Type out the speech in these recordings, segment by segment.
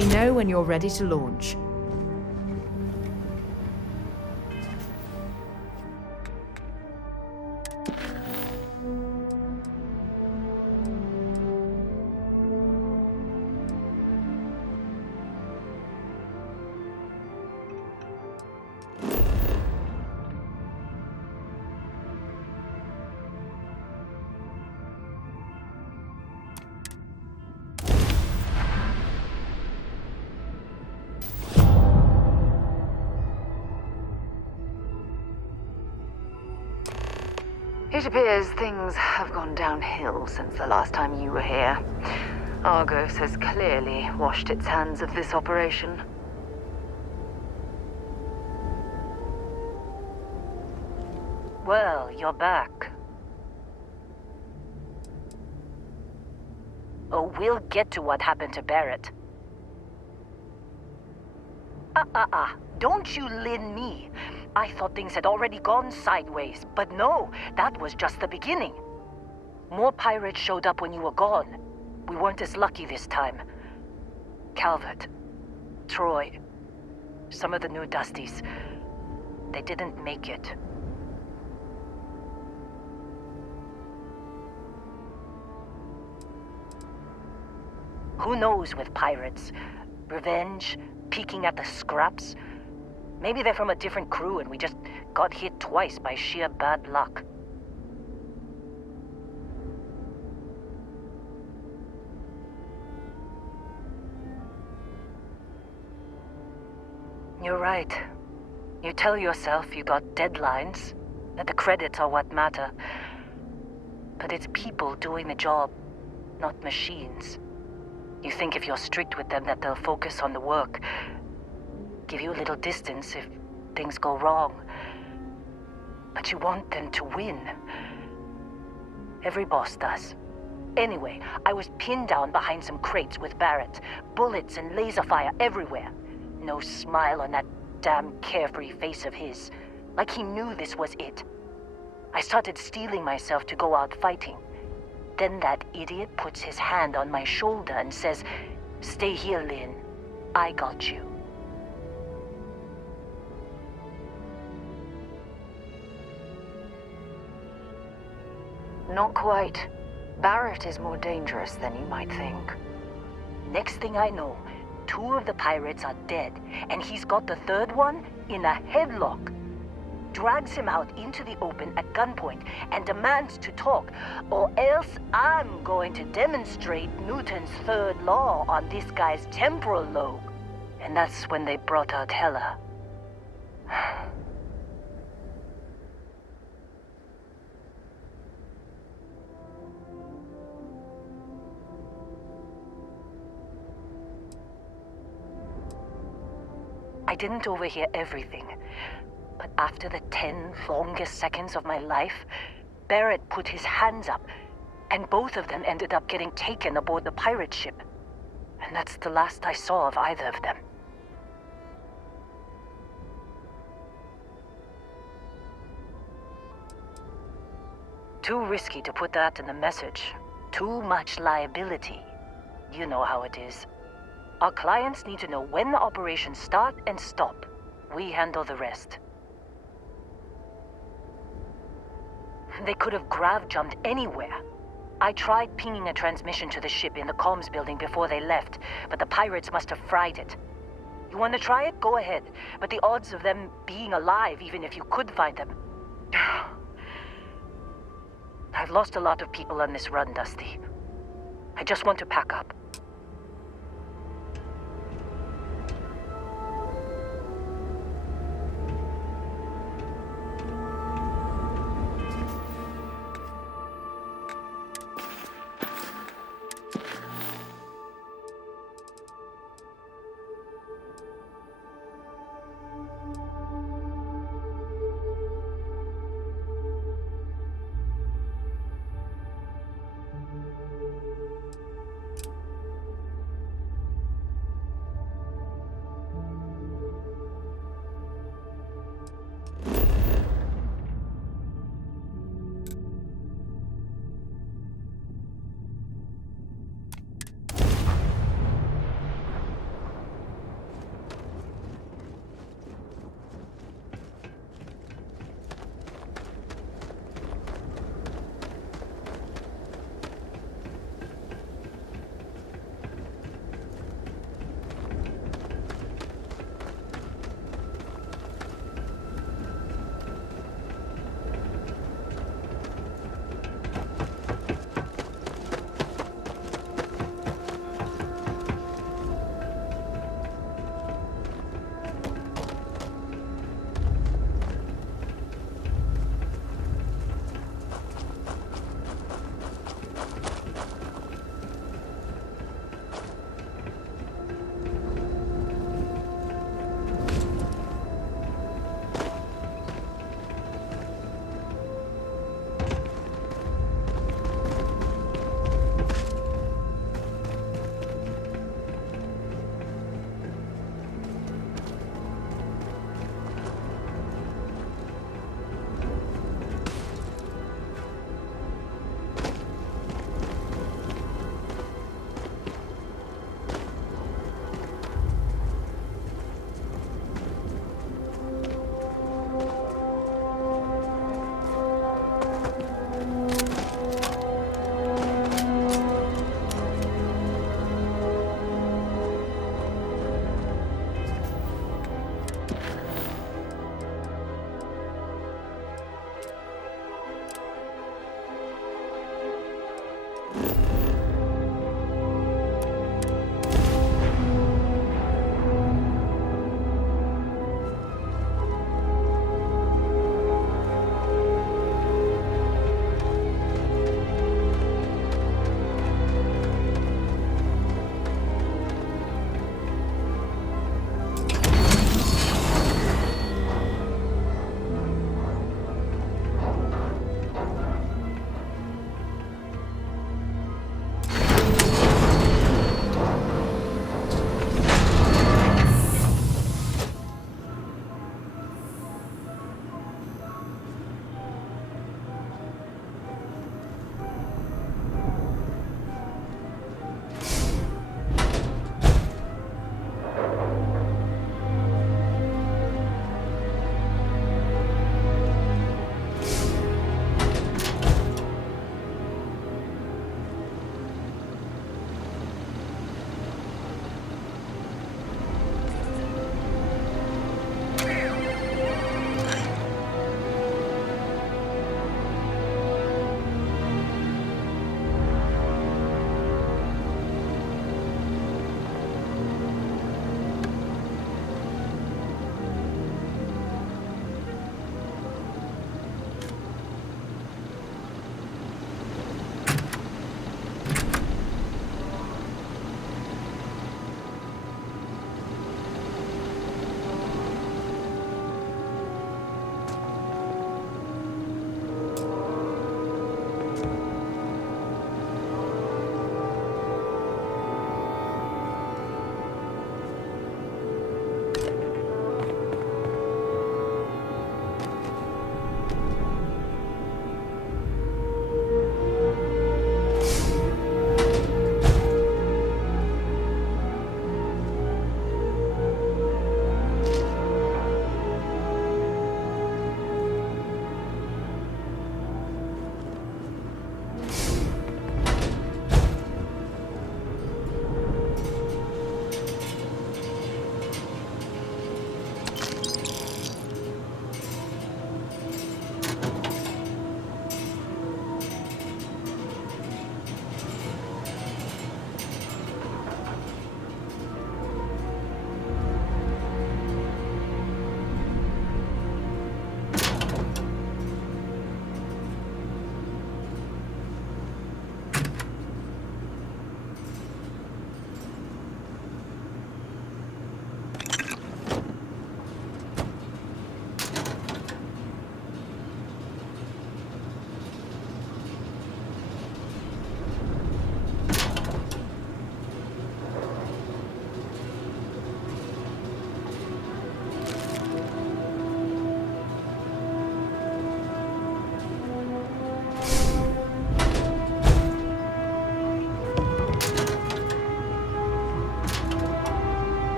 me know when you're ready to launch. It appears things have gone downhill since the last time you were here. Argos has clearly washed its hands of this operation. Well, you're back. Oh, we'll get to what happened to Barrett. Don't you lin me. I thought things had already gone sideways, but no, that was just the beginning. More pirates showed up when you were gone. We weren't as lucky this time. Calvert, Troy, some of the new Dusties, they didn't make it. Who knows with pirates? Revenge, peeking at the scraps. Maybe they're from a different crew and we just got hit twice by sheer bad luck. You're right. You tell yourself you got deadlines, that the credits are what matter. But it's people doing the job, not machines. You think if you're strict with them that they'll focus on the work, give you a little distance if things go wrong. But you want them to win. Every boss does. Anyway, I was pinned down behind some crates with Barrett. Bullets and laser fire everywhere. No smile on that damn carefree face of his. Like he knew this was it. I started steeling myself to go out fighting. Then that idiot puts his hand on my shoulder and says, "Stay here, Lynn. I got you." Not quite. Barrett is more dangerous than you might think. Next thing I know, 2 of the pirates are dead, and he's got the 3rd one in a headlock. Drags him out into the open at gunpoint and demands to talk, or else I'm going to demonstrate Newton's 3rd law on this guy's temporal lobe. And that's when they brought out Hela. I didn't overhear everything, but after the 10 longest seconds of my life, Barrett put his hands up, and both of them ended up getting taken aboard the pirate ship. And that's the last I saw of either of them. Too risky to put that in the message. Too much liability. You know how it is. Our clients need to know when the operations start and stop. We handle the rest. They could have grav-jumped anywhere. I tried pinging a transmission to the ship in the comms building before they left, but the pirates must have fried it. You want to try it? Go ahead. But the odds of them being alive, even if you could find them... I've lost a lot of people on this run, Dusty. I just want to pack up.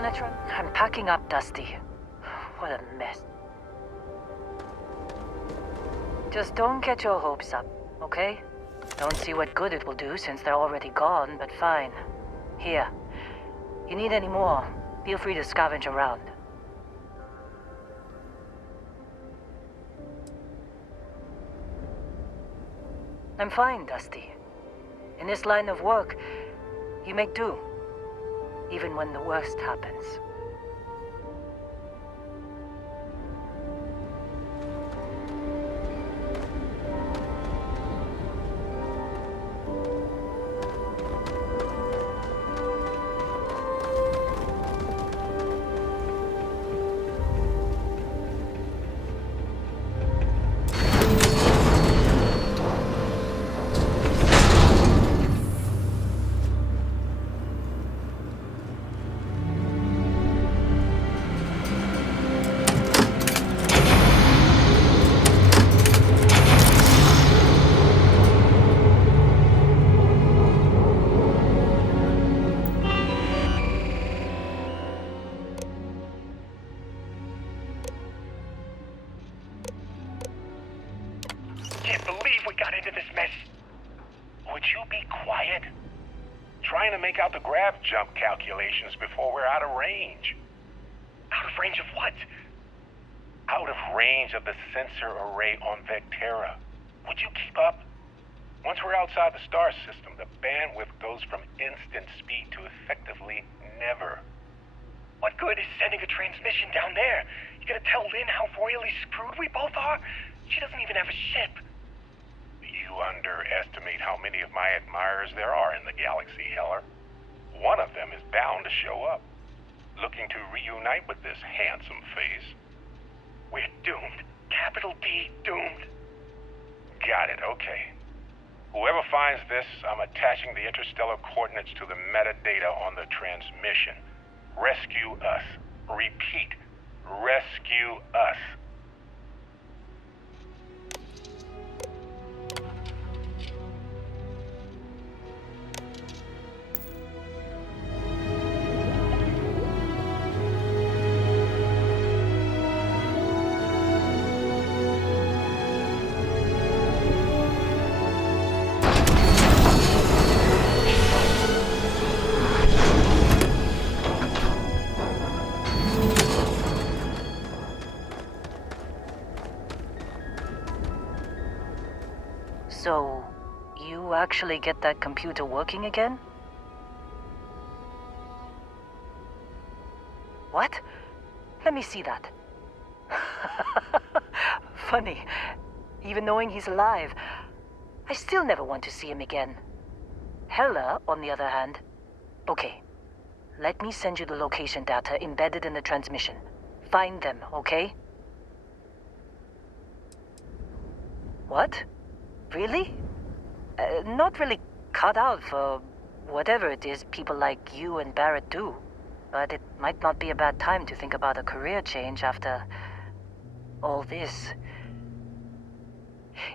wanna try? I'm packing up, Dusty. What a mess. Just don't get your hopes up, okay? Don't see what good it will do since they're already gone, but fine. Here. You need any more, feel free to scavenge around. I'm fine, Dusty. In this line of work, you make do, even when the worst happens. Can't believe we got into this mess. Would you be quiet? Trying to make out the grav jump calculations before we're out of range. Out of range of what? Out of range of the sensor array on Vectera. Would you keep up? Once we're outside the star system, the bandwidth goes from instant speed to effectively never. What good is sending a transmission down there? You gonna tell Lynn how royally screwed we both are? She doesn't even have a ship. You underestimate how many of my admirers there are in the galaxy, Heller. One of them is bound to show up, looking to reunite with this handsome face. We're doomed. Capital D, doomed. Got it, okay. Whoever finds this, I'm attaching the interstellar coordinates to the metadata on the transmission. Rescue us. Repeat. Rescue us. So, you actually get that computer working again? What? Let me see that. Funny. Even knowing he's alive, I still never want to see him again. Hella, on the other hand. Okay. Let me send you the location data embedded in the transmission. Find them, okay? What? Really? Not really cut out for whatever it is people like you and Barrett do. But it might not be a bad time to think about a career change after all this.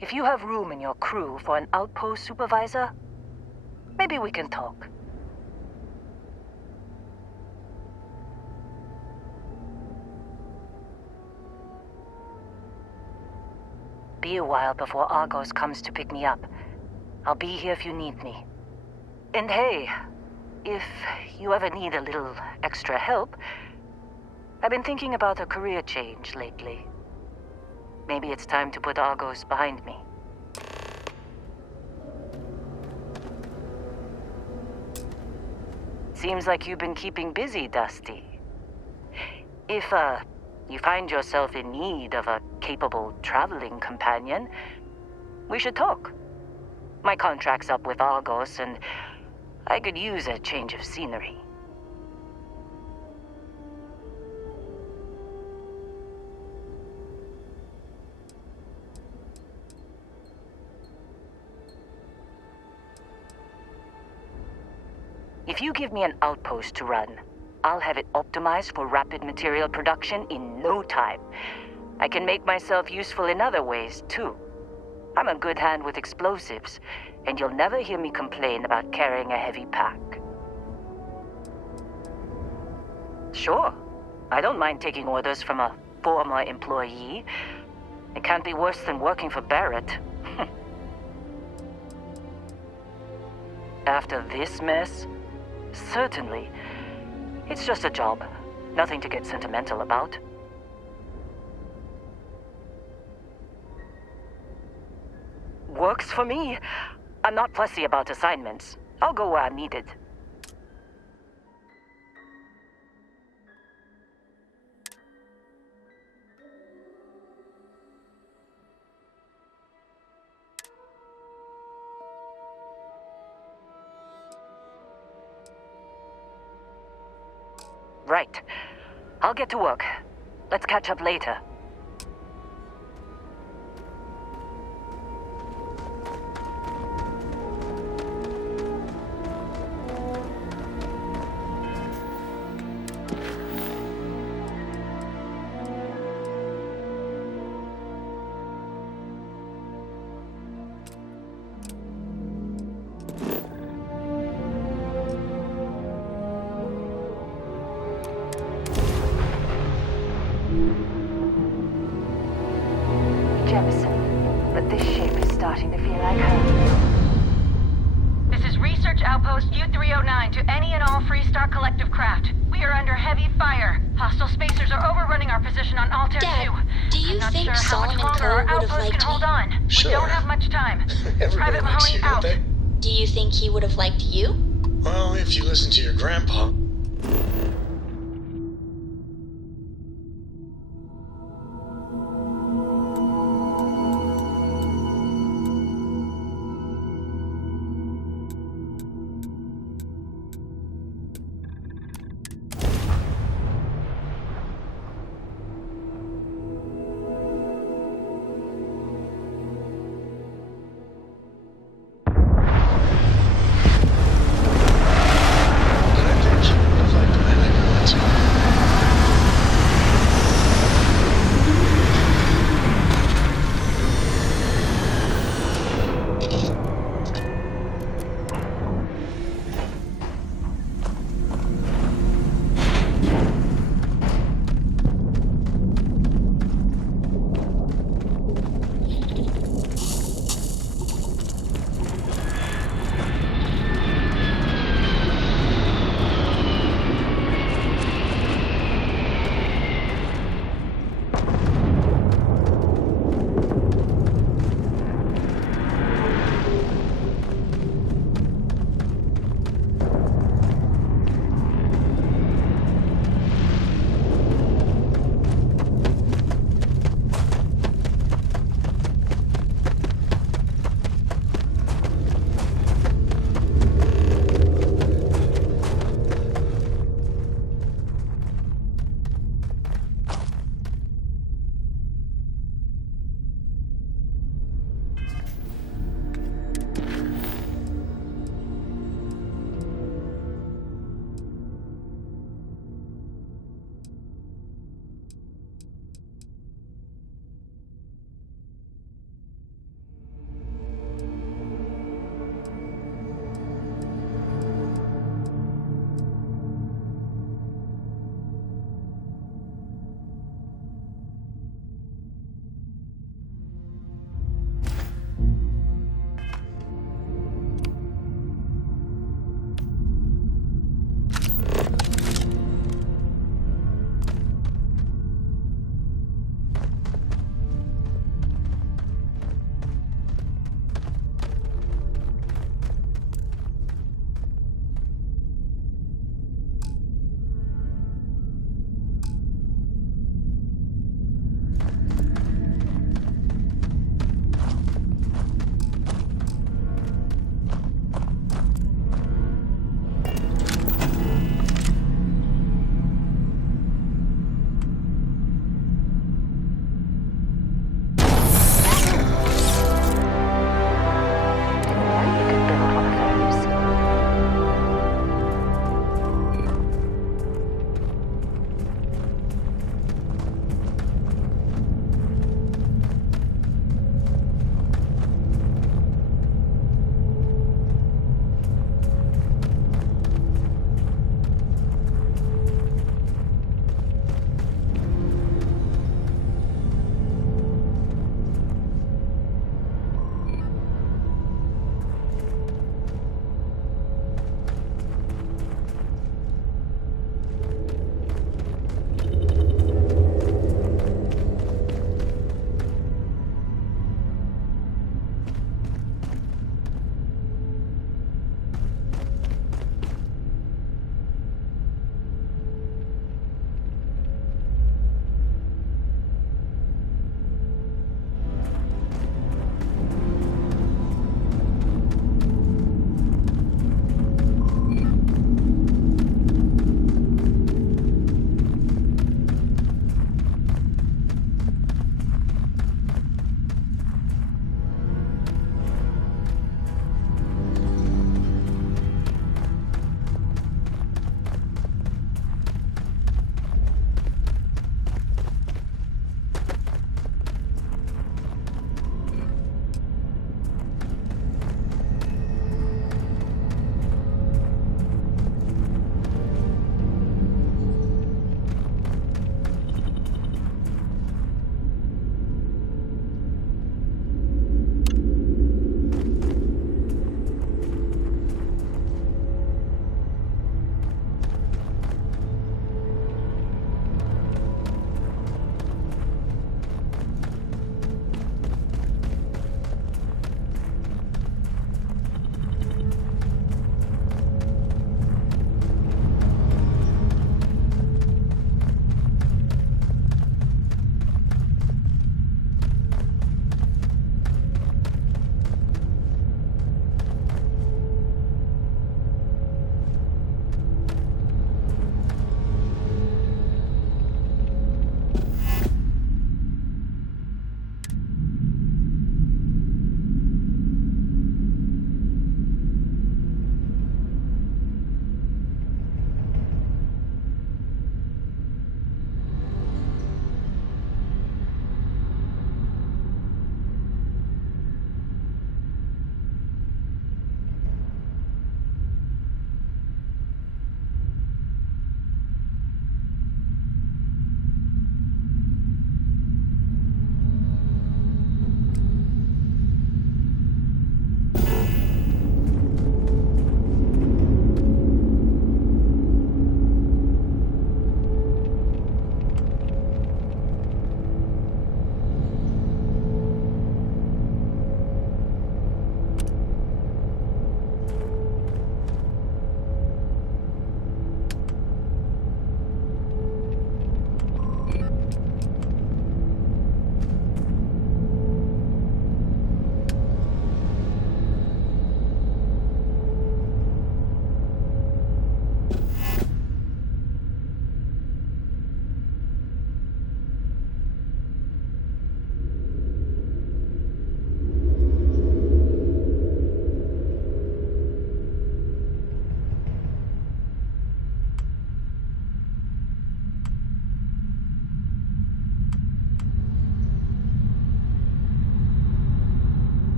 If you have room in your crew for an outpost supervisor, maybe we can talk. Be a while before Argos comes to pick me up. I'll be here if you need me. And hey, if you ever need a little extra help, I've been thinking about a career change lately. Maybe it's time to put Argos behind me. Seems like you've been keeping busy, Dusty. If, you find yourself in need of a capable traveling companion, we should talk. My contract's up with Argos, and I could use a change of scenery. If you give me an outpost to run, I'll have it optimized for rapid material production in no time. I can make myself useful in other ways, too. I'm a good hand with explosives, and you'll never hear me complain about carrying a heavy pack. Sure. I don't mind taking orders from a former employee. It can't be worse than working for Barrett. After this mess? Certainly. It's just a job. Nothing to get sentimental about. Works for me. I'm not fussy about assignments. I'll go where I'm needed. Right. I'll get to work. Let's catch up later. Jemison, but this ship is starting to feel like home. This is Research Outpost U-309 to any and all Freestar Collective craft. We are under heavy fire. Hostile spacers are overrunning our position on Altair Dad, 2. do you I'm not think sure how much Solomon longer Poe our would have outpost liked can hold me? on. Sure. We don't have much time. Everybody Private likes Mahoney you, don't out. they? Do you think he would have liked you? Well, if you listen to your grandpa. Did I think you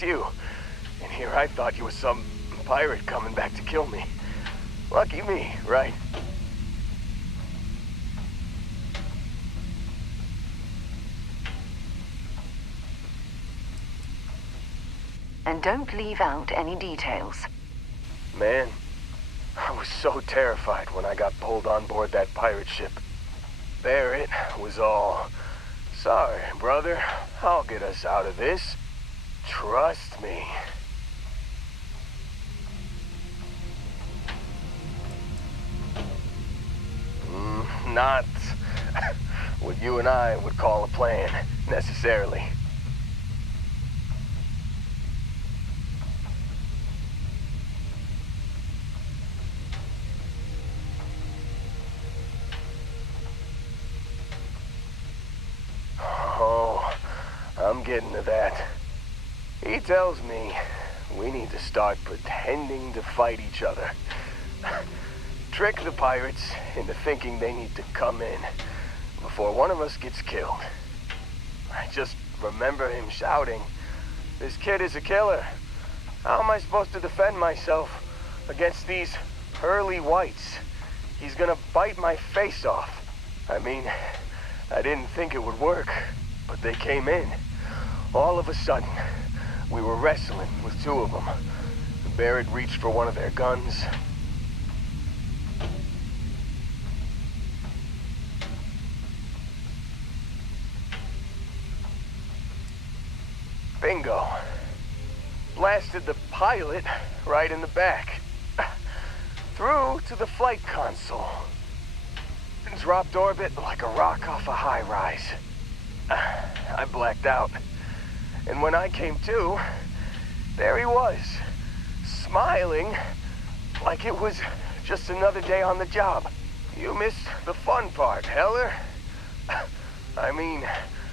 it's you. And here I thought you was some pirate coming back to kill me. Lucky me, right? And don't leave out any details. Man, I was so terrified when I got pulled on board that pirate ship. Barrett was all, "Sorry, brother, I'll get us out of this. Trust me." Not what you and I would call a plan, necessarily. Oh, I'm getting to that. He tells me we need to start pretending to fight each other. Trick the pirates into thinking they need to come in before one of us gets killed. I just remember him shouting, "This kid is a killer. How am I supposed to defend myself against these pearly whites? He's gonna bite my face off." I mean, I didn't think it would work, but they came in. All of a sudden, we were wrestling with two of them. Barrett reached for one of their guns. Bingo. Blasted the pilot right in the back. Through to the flight console. Dropped orbit like a rock off a high rise. I blacked out. And when I came to, there he was, smiling like it was just another day on the job. You missed the fun part, Heller. I mean,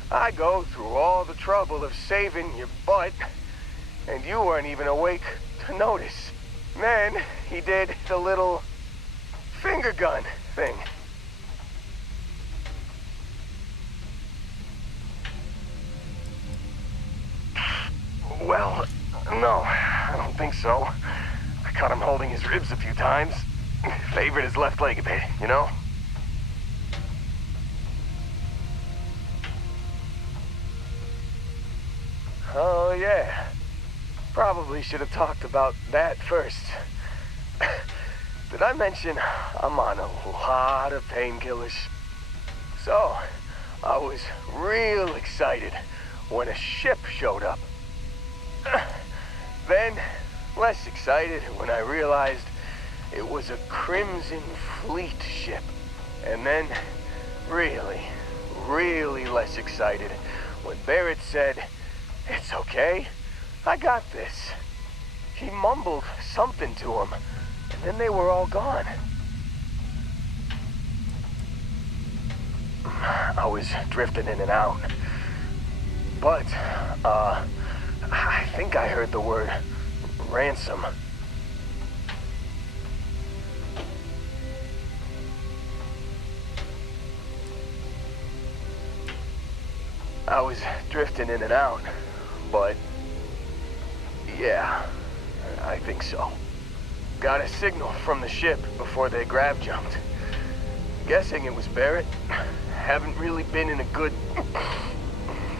I go through all the trouble of saving your butt, and you weren't even awake to notice. Then he did the little finger gun thing. Well, no, I don't think so. I caught him holding his ribs a few times. Favored his left leg a bit, you know? Oh, yeah. Probably should have talked about that first. Did I mention I'm on a lot of painkillers? So, I was real excited when a ship showed up. Then, less excited when I realized it was a Crimson Fleet ship. And then, really, really less excited when Barrett said, "It's okay, I got this." He mumbled something to him, and then they were all gone. I was drifting in and out. But, I think I heard the word ransom. I was drifting in and out, but yeah, I think so. Got a signal from the ship before they grav jumped. Guessing it was Barrett. Haven't really been in a good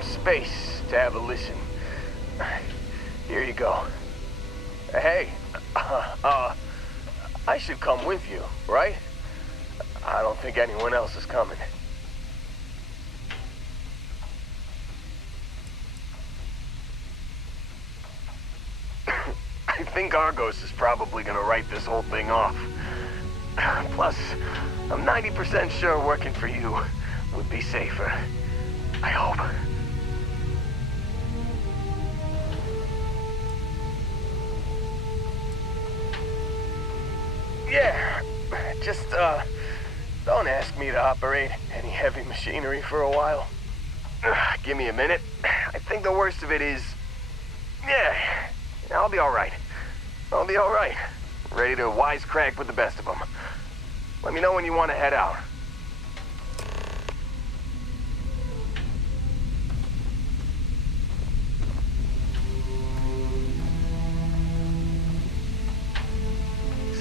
space to have a listen. Here you go. Hey, I should come with you, right? I don't think anyone else is coming. I think Argos is probably gonna write this whole thing off. Plus, I'm 90% sure working for you would be safer. I hope. Yeah, just, don't ask me to operate any heavy machinery for a while. Give me a minute. I think the worst of it is... Yeah, I'll be alright. I'll be alright. Ready to wisecrack with the best of them. Let me know when you want to head out.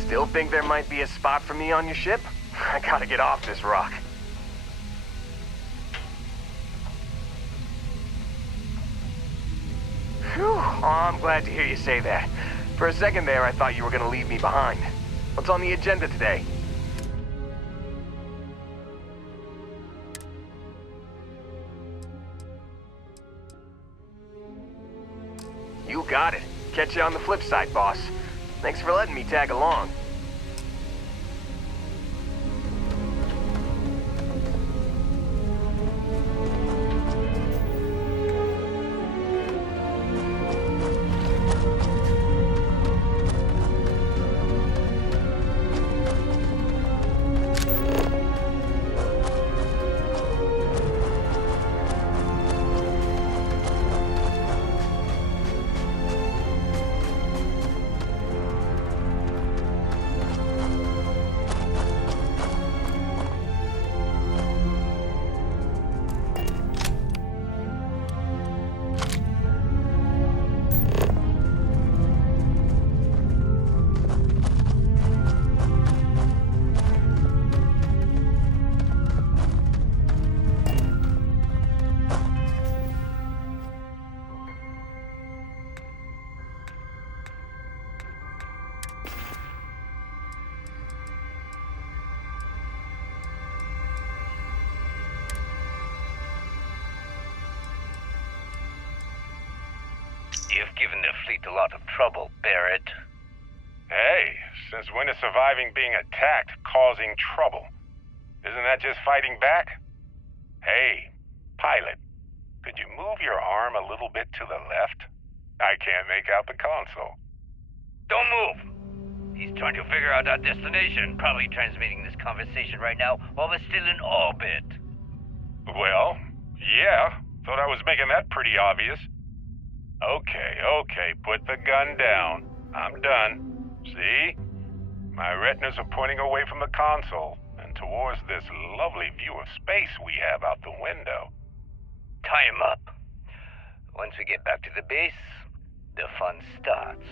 Still think there might be a spot for me on your ship? I gotta get off this rock. Phew. Oh, I'm glad to hear you say that. For a second there, I thought you were gonna leave me behind. What's on the agenda today? You got it. Catch you on the flip side, boss. Thanks for letting me tag along. You've given the fleet a lot of trouble, Barrett. Hey, since when is surviving being attacked causing trouble? Isn't that just fighting back? Hey, pilot, could you move your arm a little bit to the left? I can't make out the console. Don't move! He's trying to figure out our destination, probably transmitting this conversation right now while we're still in orbit. Well, yeah, thought I was making that pretty obvious. Okay, put the gun down. I'm done. See? My retinas are pointing away from the console and towards this lovely view of space we have out the window. Tie him up. Once we get back to the base, the fun starts.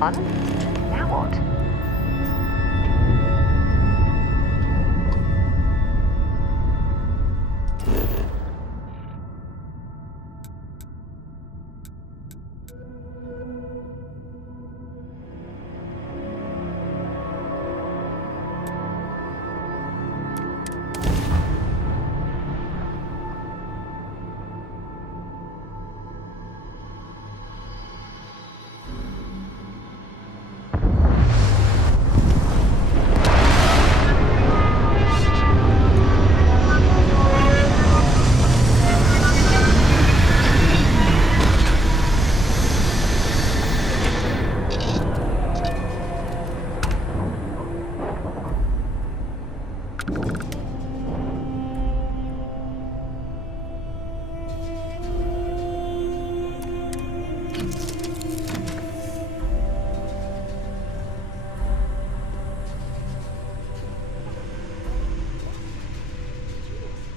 Unloosed? Now what?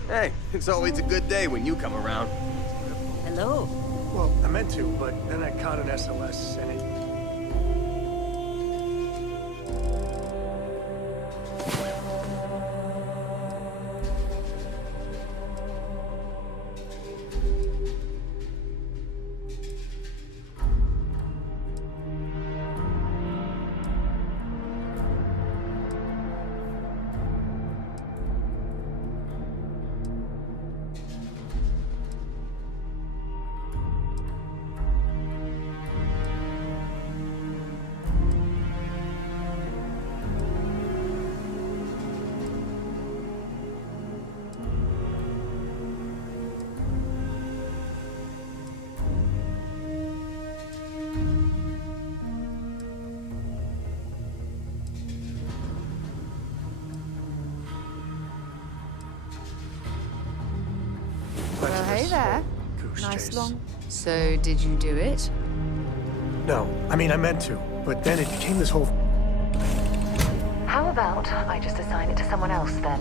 Hey, it's always a good day when you come around. Hello. Well, I meant to, but then I caught an SOS and it... Well, hey there. Goose Nice chase. long. So, did you do it? No, I mean, I meant to, but then it became this whole... How about I just assign it to someone else then?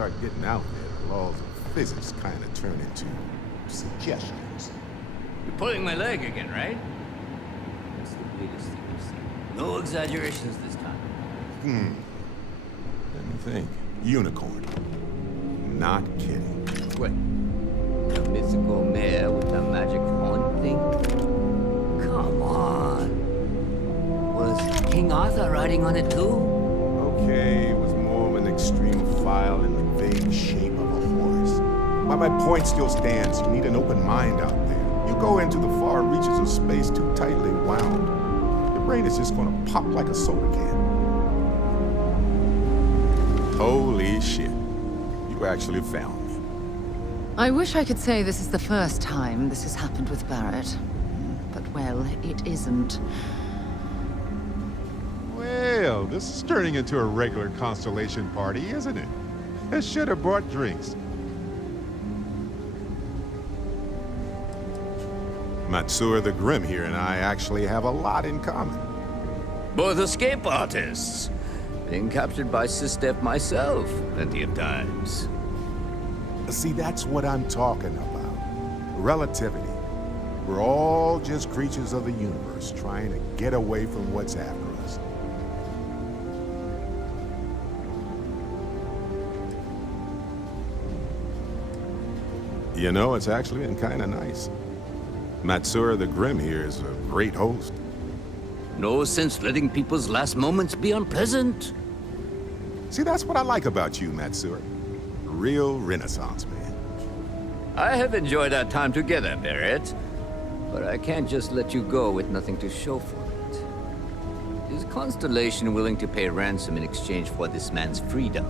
start getting out there, the laws of physics kind of turn into suggestions. You're pulling my leg again, right? That's the weirdest thing you've seen. No exaggerations this time. Let me think. Unicorn. Not kidding. What? The mythical mare with the magic horn thing? Come on. Was King Arthur riding on it too? Okay, it was more of an extreme file in the vague shape of a horse. But my point still stands. You need an open mind out there. You go into the far reaches of space too tightly wound, your brain is just gonna pop like a soda can. Holy shit. You actually found me. I wish I could say this is the first time this has happened with Barrett. But, well, it isn't. Well, this is turning into a regular Constellation party, isn't it? I should have brought drinks. Matsura the Grim here and I actually have a lot in common. Both escape artists. Being captured by Sistef myself plenty of times. See, that's what I'm talking about. Relativity. We're all just creatures of the universe trying to get away from what's after us. You know, it's actually been kind of nice. Matsura the Grim here is a great host. No sense letting people's last moments be unpleasant. See, that's what I like about you, Matsura. Real Renaissance man. I have enjoyed our time together, Barrett. But I can't just let you go with nothing to show for it. Is Constellation willing to pay ransom in exchange for this man's freedom?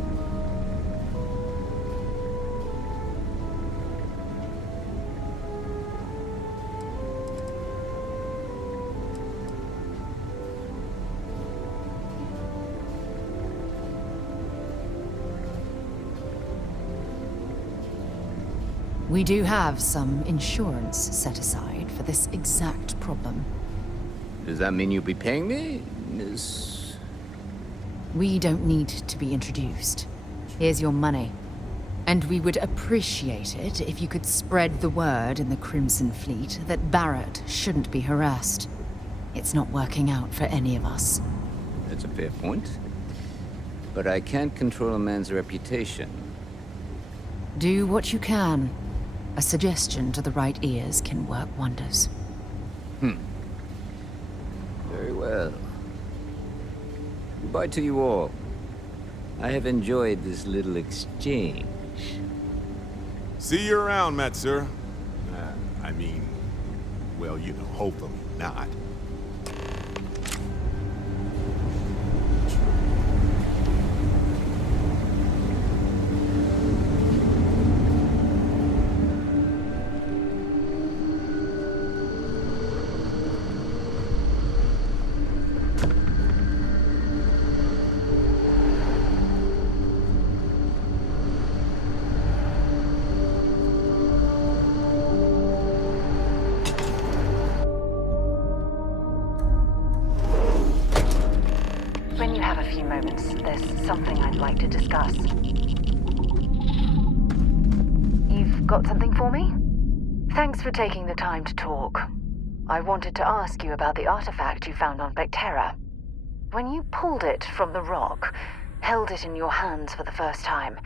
We do have some insurance set aside for this exact problem. Does that mean you'll be paying me, Miss... We don't need to be introduced. Here's your money. And we would appreciate it if you could spread the word in the Crimson Fleet that Barrett shouldn't be harassed. It's not working out for any of us. That's a fair point. But I can't control a man's reputation. Do what you can. A suggestion to the right ears can work wonders. Very well. Goodbye to you all. I have enjoyed this little exchange. See you around, Matsura. I mean, well, you know, hopefully not. When you have a few moments, there's something I'd like to discuss. You've got something for me? Thanks for taking the time to talk. I wanted to ask you about the artifact you found on Vectera. When you pulled it from the rock, held it in your hands for the first time,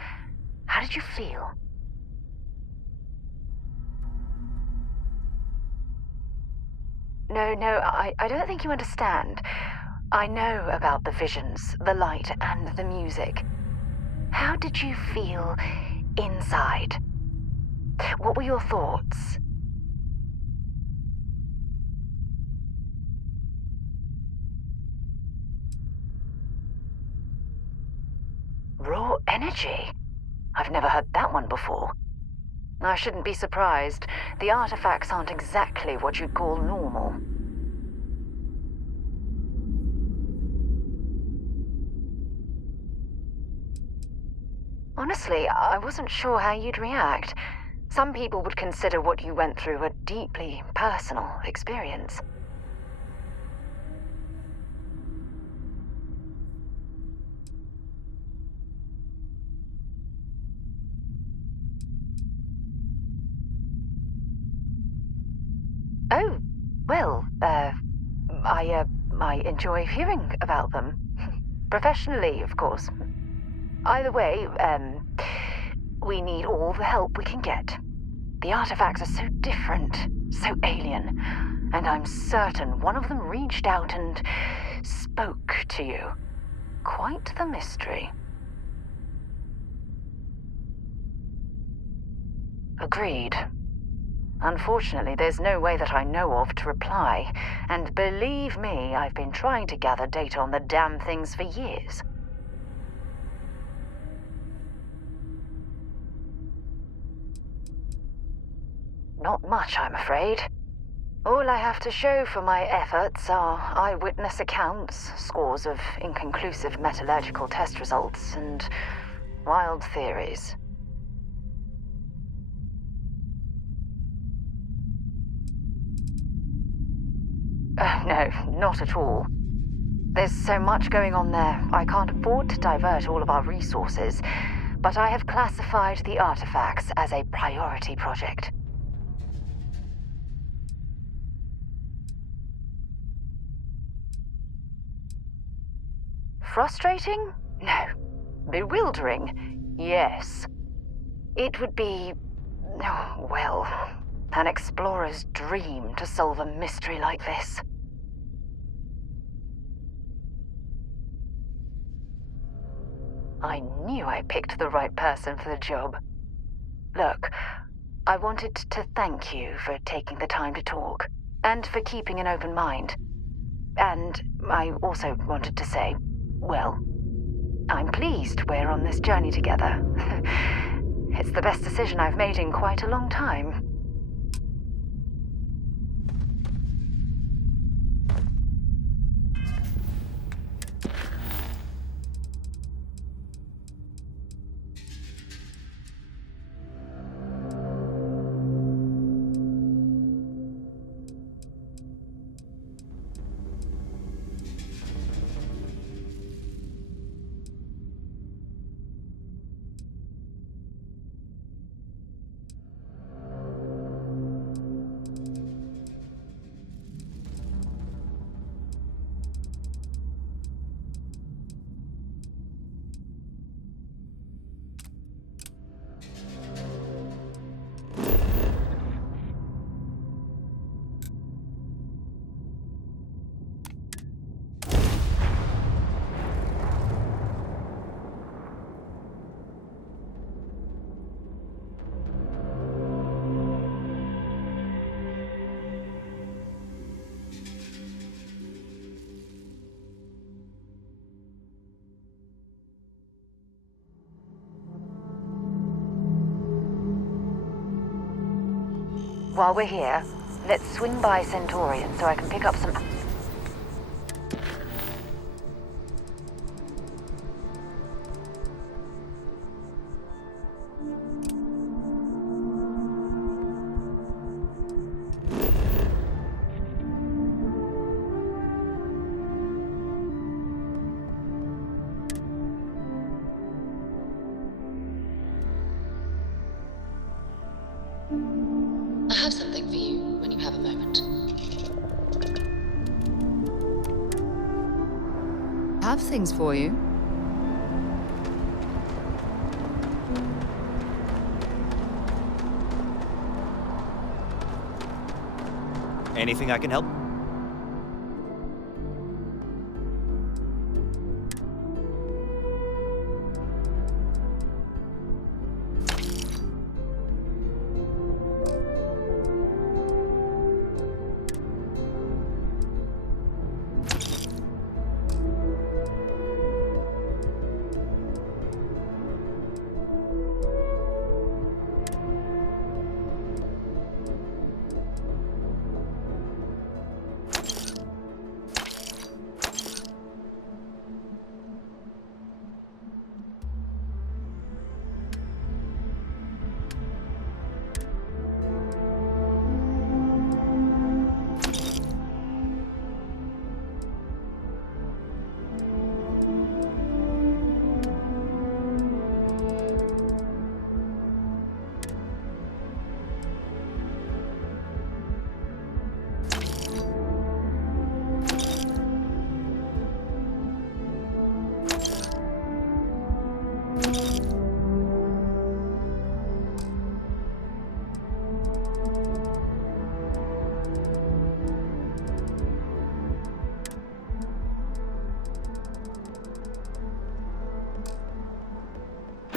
how did you feel? No, I don't think you understand. I know about the visions, the light, and the music. How did you feel inside? What were your thoughts? Raw energy? I've never heard that one before. I shouldn't be surprised. The artifacts aren't exactly what you'd call normal. Honestly, I wasn't sure how you'd react. Some people would consider what you went through a deeply personal experience. Oh, well, I enjoy hearing about them. Professionally, of course. Either way, we need all the help we can get. The artifacts are so different, so alien, and I'm certain one of them reached out and spoke to you. Quite the mystery. Agreed. Unfortunately, there's no way that I know of to reply, and believe me, I've been trying to gather data on the damn things for years. Not much, I'm afraid. All I have to show for my efforts are eyewitness accounts, scores of inconclusive metallurgical test results, and wild theories. No, not at all. There's so much going on there, I can't afford to divert all of our resources, but I have classified the artifacts as a priority project. Frustrating? No. Bewildering? Yes. It would be, oh, well, an explorer's dream to solve a mystery like this. I knew I picked the right person for the job. Look, I wanted to thank you for taking the time to talk, and for keeping an open mind. And I also wanted to say, well, I'm pleased we're on this journey together. It's the best decision I've made in quite a long time. While we're here, let's swing by Centaurian so I can pick up some... I have something for you when you have a moment. Have things for you. Anything I can help?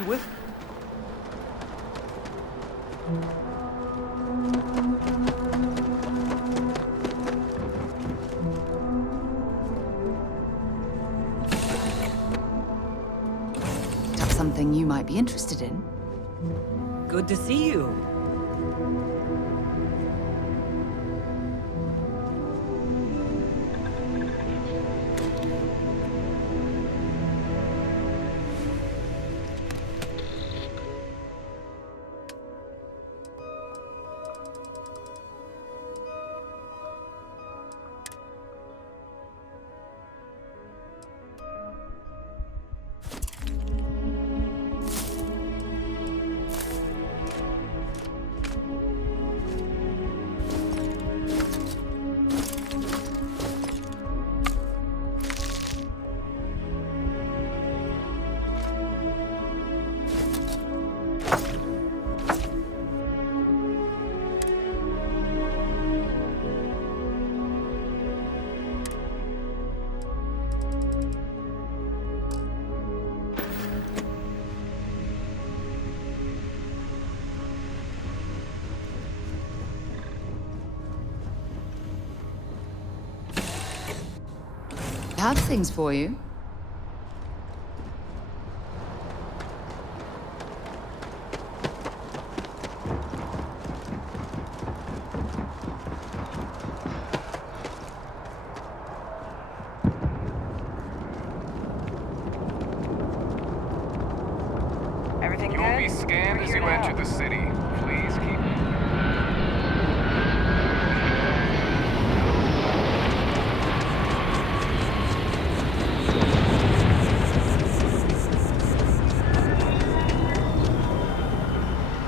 with? That's something you might be interested in. Good to see you. How's things for you? Everything good? You'll be scanned as you enter the city. Please keep...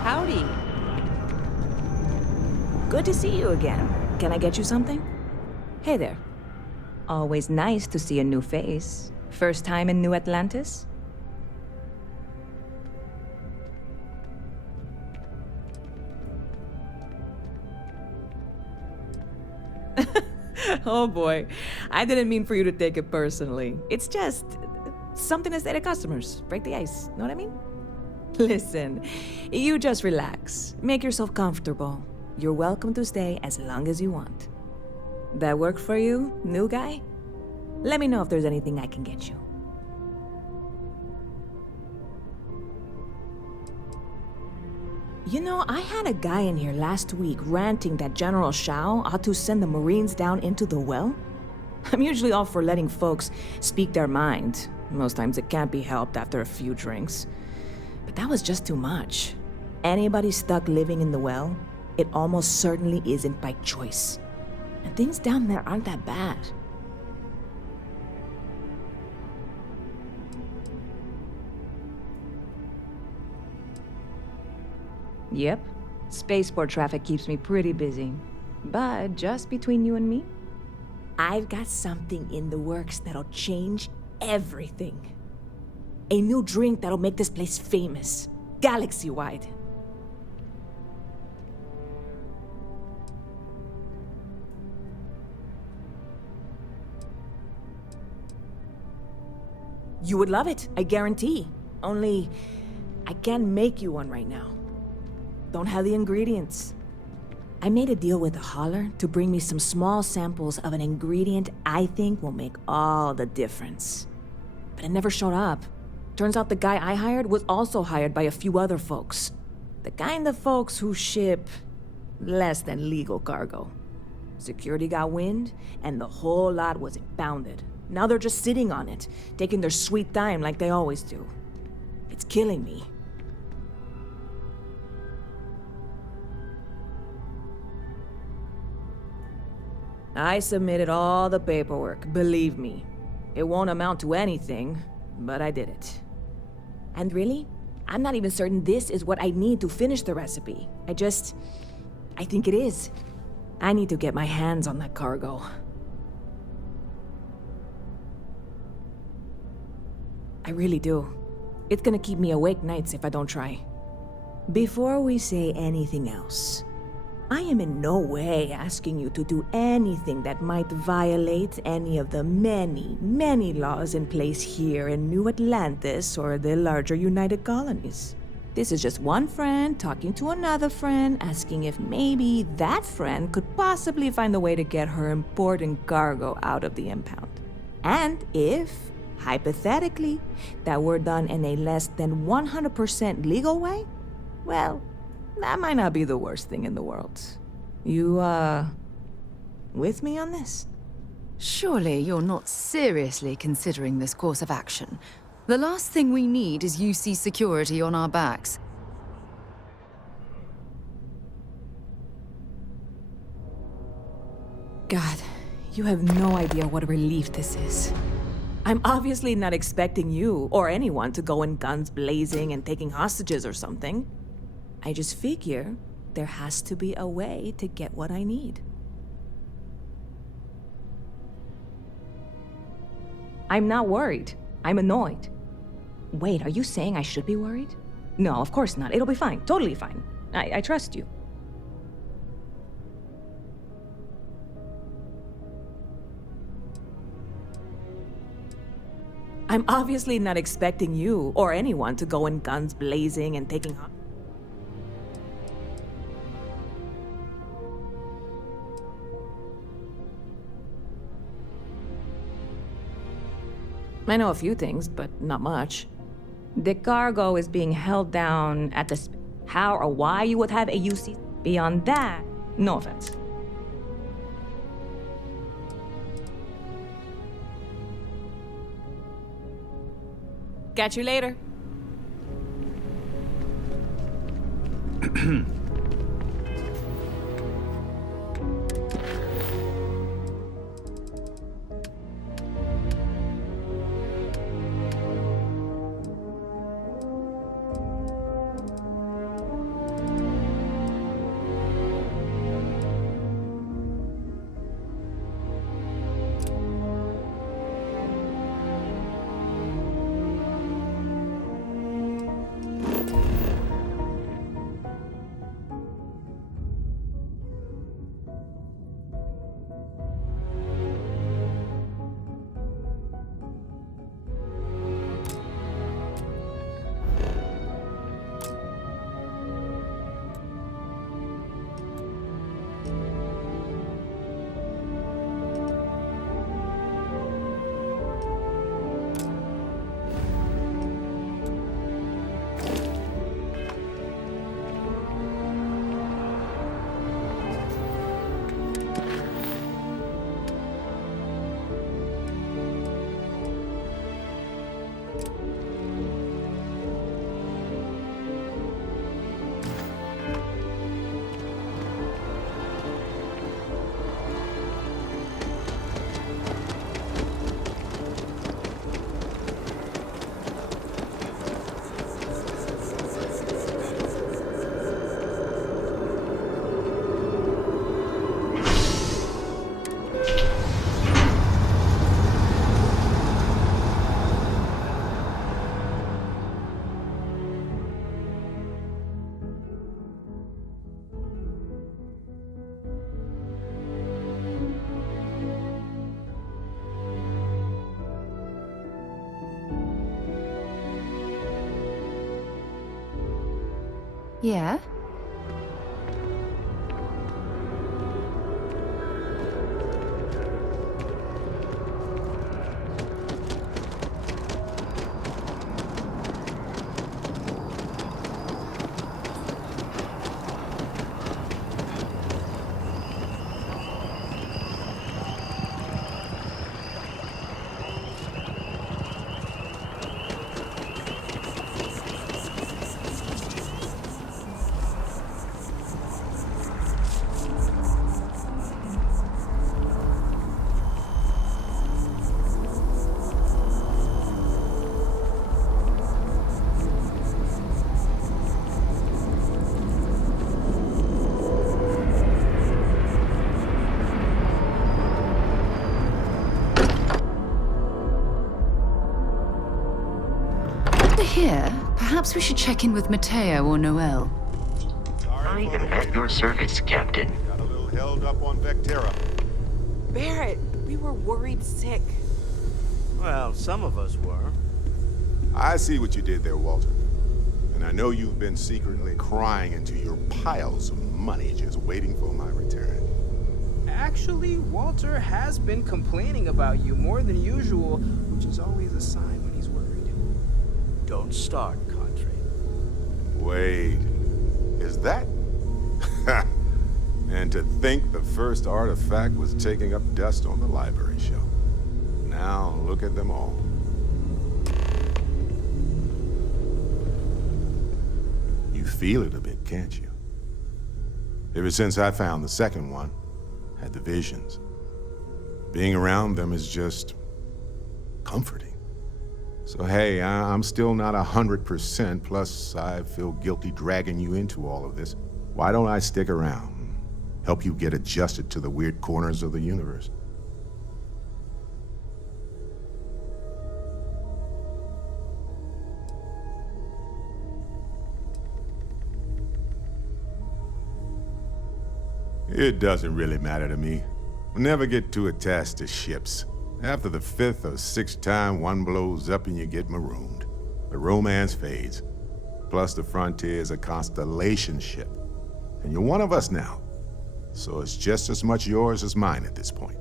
Howdy. Good to see you again. Can I get you something? Hey there. Always nice to see a new face. First time in New Atlantis? Oh boy, I didn't mean for you to take it personally. It's just something to say to customers. Break the ice, know what I mean? Listen, you just relax. Make yourself comfortable. You're welcome to stay as long as you want. That work for you, new guy? Let me know if there's anything I can get you. You know, I had a guy in here last week ranting that General Shao ought to send the Marines down into the well. I'm usually all for letting folks speak their mind. Most times it can't be helped after a few drinks. But that was just too much. Anybody stuck living in the well, it almost certainly isn't by choice. And things down there aren't that bad. Yep, spaceport traffic keeps me pretty busy. But just between you and me, I've got something in the works that'll change everything. A new drink that'll make this place famous, galaxy-wide. You would love it, I guarantee. Only, I can't make you one right now. Don't have the ingredients. I made a deal with a hauler to bring me some small samples of an ingredient I think will make all the difference. But it never showed up. Turns out the guy I hired was also hired by a few other folks. The kind of folks who ship less than legal cargo. Security got wind, and the whole lot was impounded. Now they're just sitting on it, taking their sweet time like they always do. It's killing me. I submitted all the paperwork, believe me. It won't amount to anything, but I did it. And really, I'm not even certain this is what I need to finish the recipe. I think it is. I need to get my hands on that cargo. I really do. It's gonna keep me awake nights if I don't try. Before we say anything else, I am in no way asking you to do anything that might violate any of the many, many laws in place here in New Atlantis or the larger United Colonies. This is just one friend talking to another friend, asking if maybe that friend could possibly find a way to get her important cargo out of the impound. And if, hypothetically, that were done in a less than 100% legal way, well, that might not be the worst thing in the world. You, with me on this? Surely you're not seriously considering this course of action. The last thing we need is UC security on our backs. God, you have no idea what a relief this is. I'm obviously not expecting you or anyone to go in guns blazing and taking hostages or something. I just figure there has to be a way to get what I need. I'm not worried. I'm annoyed. Wait, are you saying I should be worried? No, of course not. It'll be fine. Totally fine. I trust you. I'm obviously not expecting you or anyone to go in guns blazing and taking I know a few things, but not much. The cargo is being held down at the how or why you would have a UC. Beyond that, no offense. Catch you later. Yeah? Here, perhaps we should check in with Mateo or Noel. I am at your service, Captain. Got a little held up on Vectera. Barrett, we were worried sick. Well, some of us were. I see what you did there, Walter. And I know you've been secretly crying into your piles of money just waiting for my return. Actually, Walter has been complaining about you more than usual, which is always a sign when he's worried. Don't start, Contre. Wait, is that? And to think the first artifact was taking up dust on the library shelf. Now look at them all. You feel it a bit, can't you? Ever since I found the second one, had the visions. Being around them is just comforting. So hey, I'm still not 100%, plus I feel guilty dragging you into all of this. Why don't I stick around? Help you get adjusted to the weird corners of the universe. It doesn't really matter to me. We'll never get too attached to ships. After the 5th or 6th time one blows up and you get marooned, the romance fades. Plus the Frontier is a constellation ship. And you're one of us now. So it's just as much yours as mine at this point.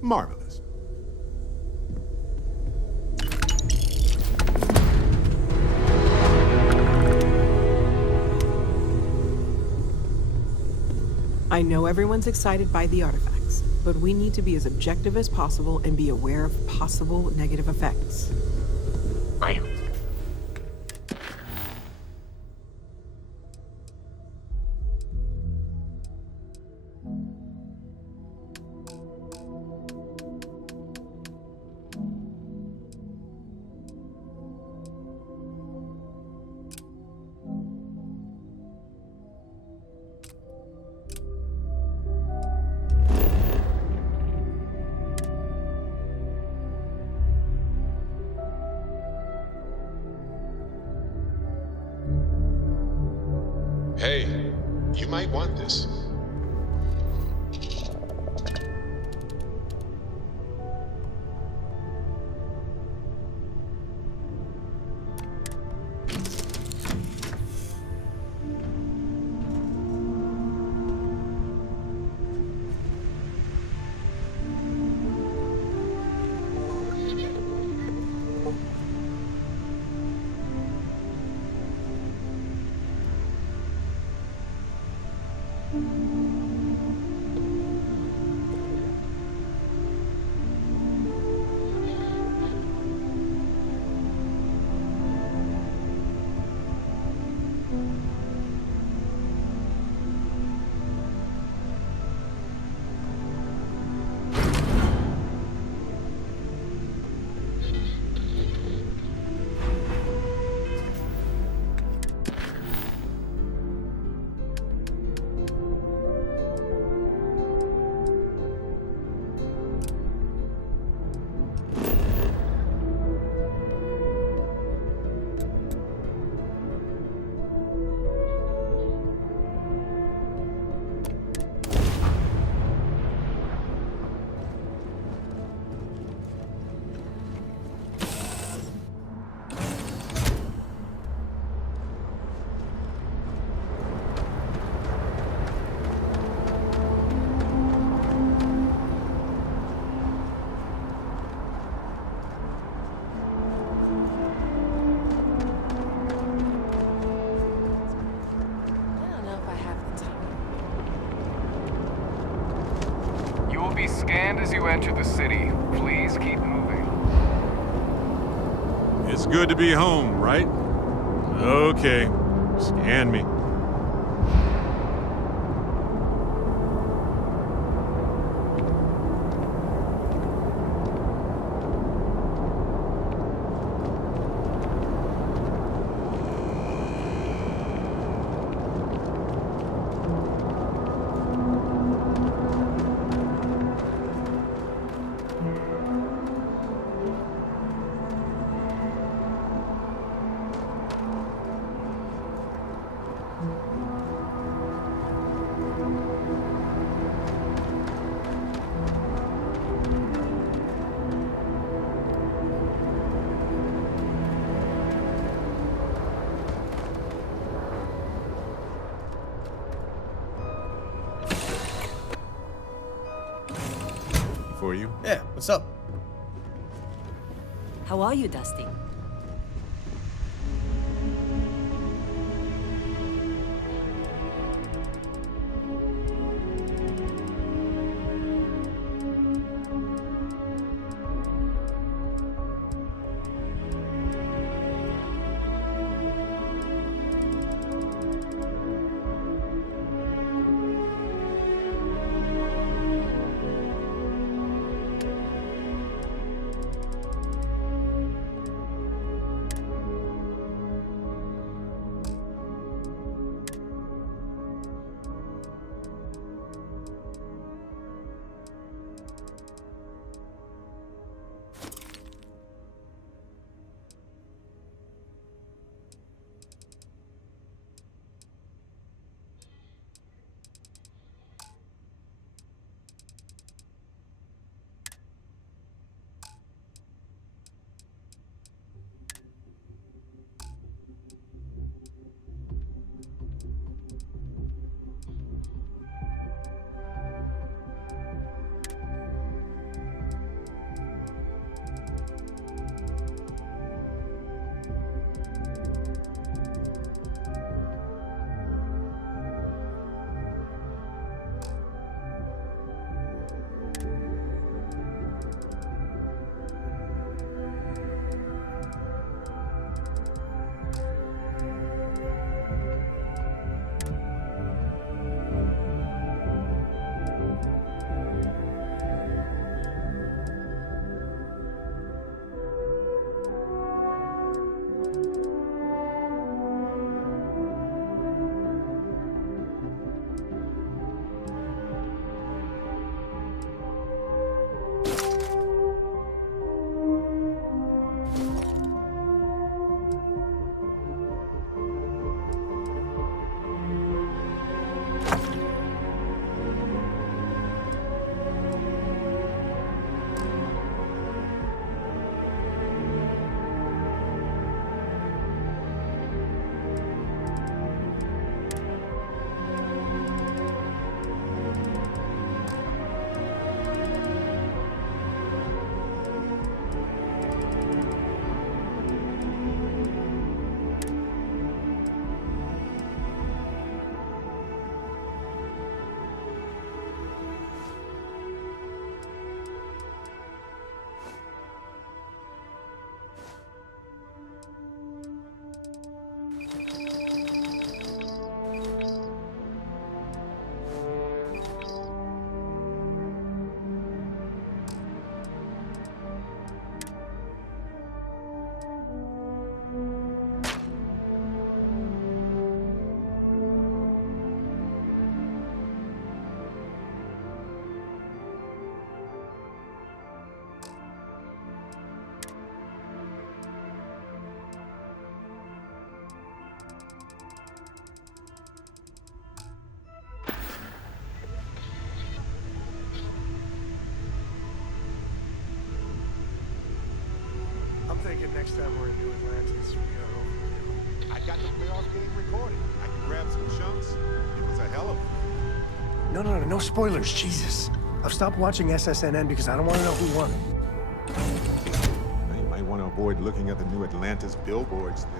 Marvelous. I know everyone's excited by the artifacts, but we need to be as objective as possible and be aware of possible negative effects. Hey, you might want this. Scanned as you enter the city. Please keep moving. It's good to be home, right? Okay. Scan me. for you. Yeah, what's up? How are you, Dusty? I'm thinking next time we're in New Atlantis, we are overdue. I got the playoff game recorded. I can grab some chunks. It was a hell of a... No spoilers, Jesus. I've stopped watching SSNN because I don't want to know who won. Now, you might want to avoid looking at the New Atlantis billboards then.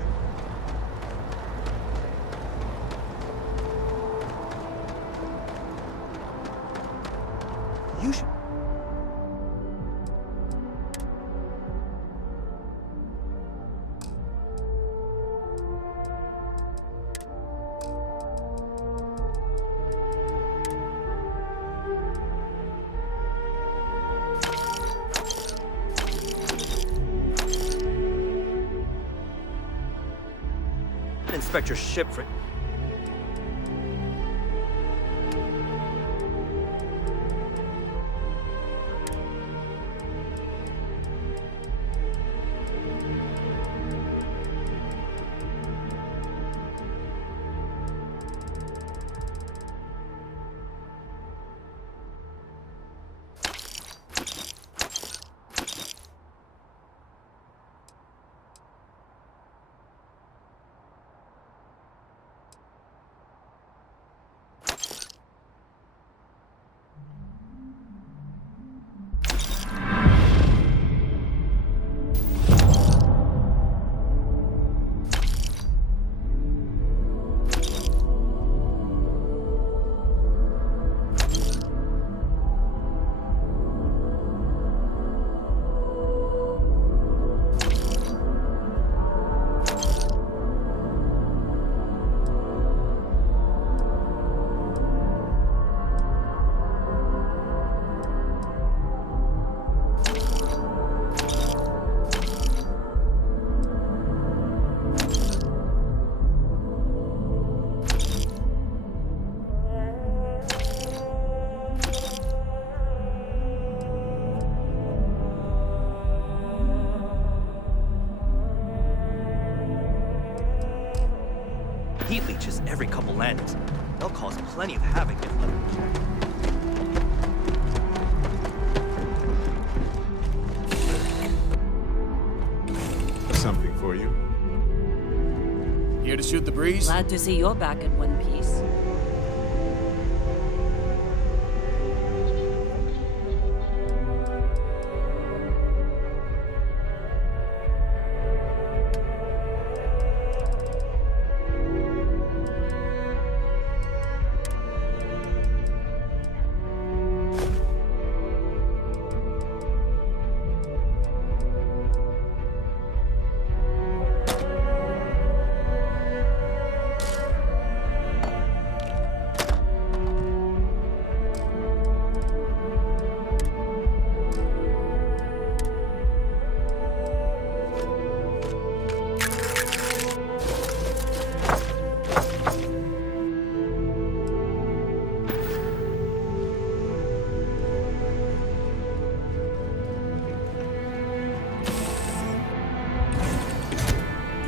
You should... Inspect your ship for... leeches every couple landings. They'll cause plenty of havoc if left unchecked. Something for you. Here to shoot the breeze? Glad to see you're back in one piece.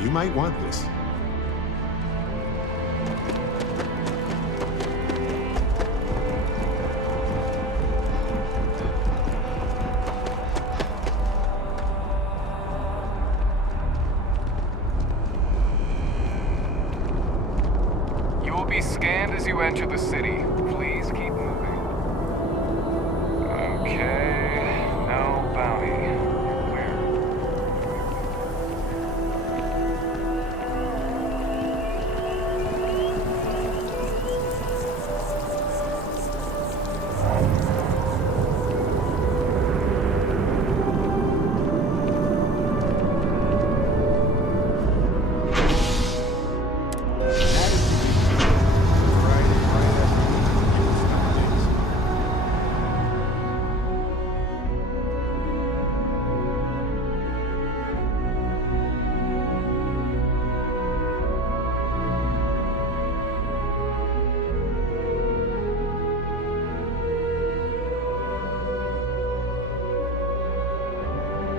You might want this. You will be scanned as you enter the city. Please keep moving. Okay, no bounty.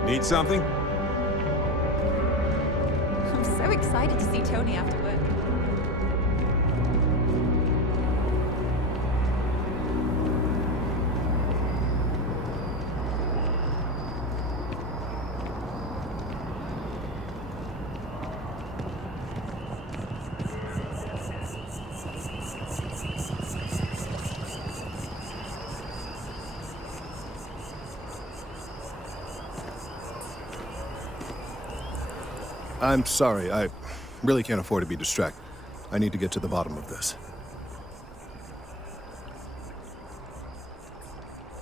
Need something? I'm so excited to see Tony after work. I'm sorry, I really can't afford to be distracted. I need to get to the bottom of this.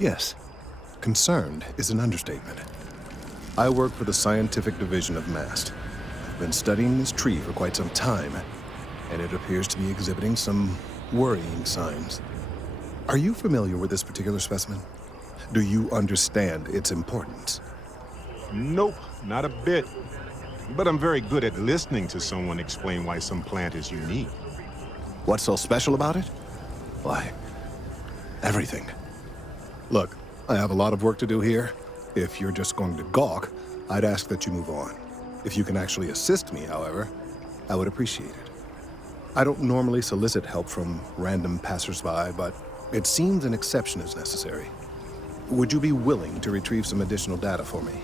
Yes, concerned is an understatement. I work for the scientific division of MAST. I've been studying this tree for quite some time, and it appears to be exhibiting some worrying signs. Are you familiar with this particular specimen? Do you understand its importance? Nope, not a bit. But I'm very good at listening to someone explain why some plant is unique. What's so special about it? Why, everything. Look, I have a lot of work to do here. If you're just going to gawk, I'd ask that you move on. If you can actually assist me, however, I would appreciate it. I don't normally solicit help from random passersby, but it seems an exception is necessary. Would you be willing to retrieve some additional data for me?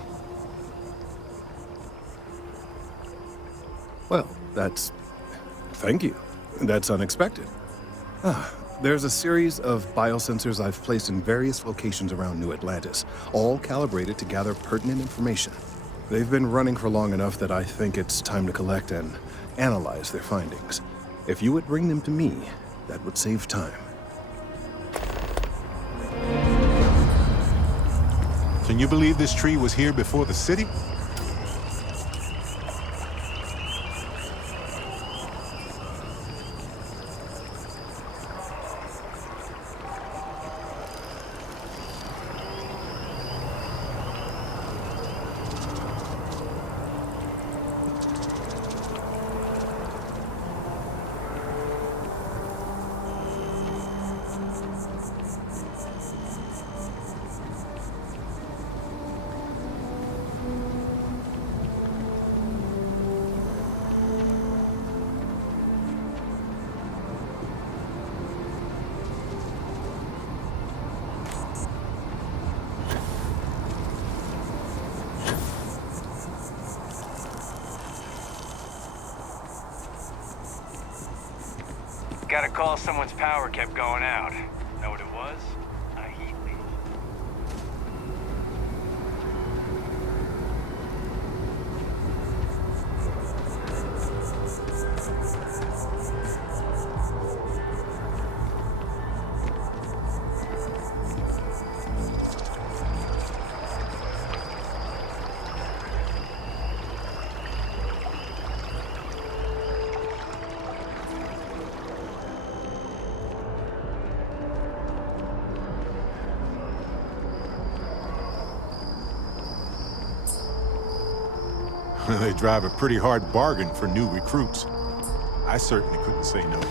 Well, thank you. That's unexpected. There's a series of biosensors I've placed in various locations around New Atlantis, all calibrated to gather pertinent information. They've been running for long enough that I think it's time to collect and analyze their findings. If you would bring them to me, that would save time. Can you believe this tree was here before the city? Got a call someone's power kept going out. Know what it was? A heat leak. They drive a pretty hard bargain for new recruits. I certainly couldn't say no.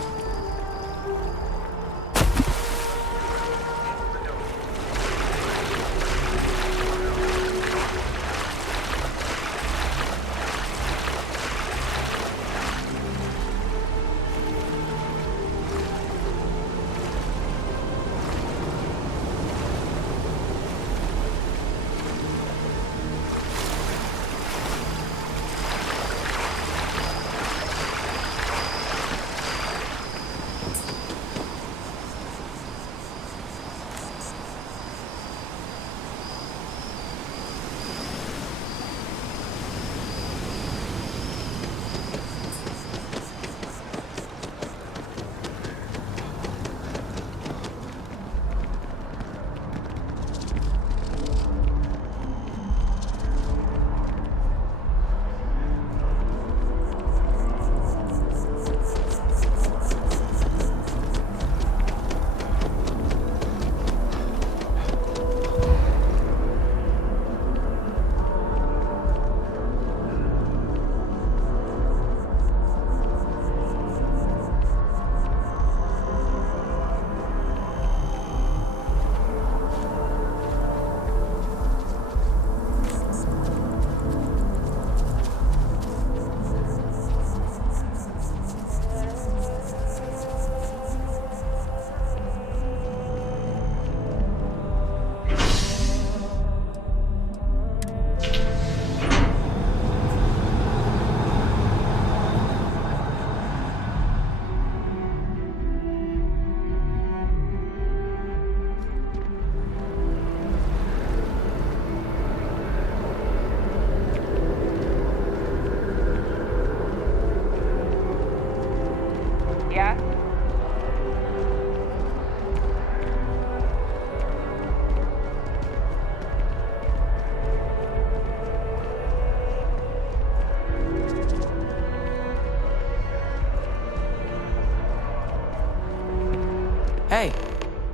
Hey,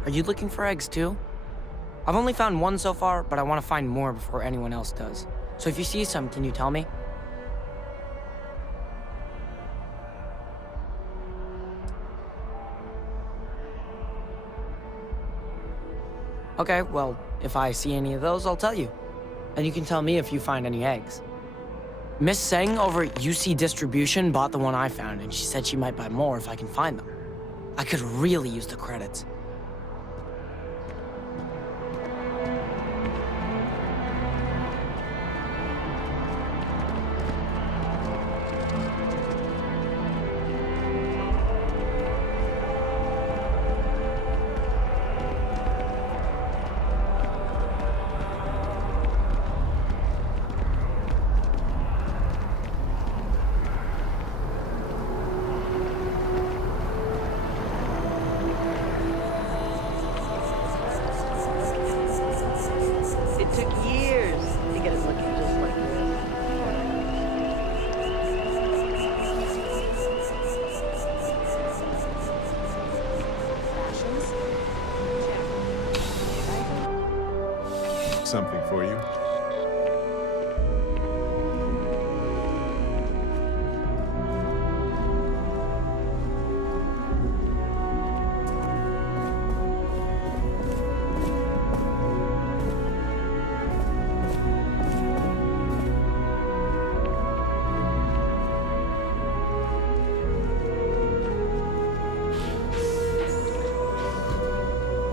are you looking for eggs too? I've only found one so far, but I want to find more before anyone else does. So if you see some, can you tell me? Okay, well, if I see any of those, I'll tell you. And you can tell me if you find any eggs. Miss Seng over at UC Distribution bought the one I found, and she said she might buy more if I can find them. I could really use the credits. Something for you.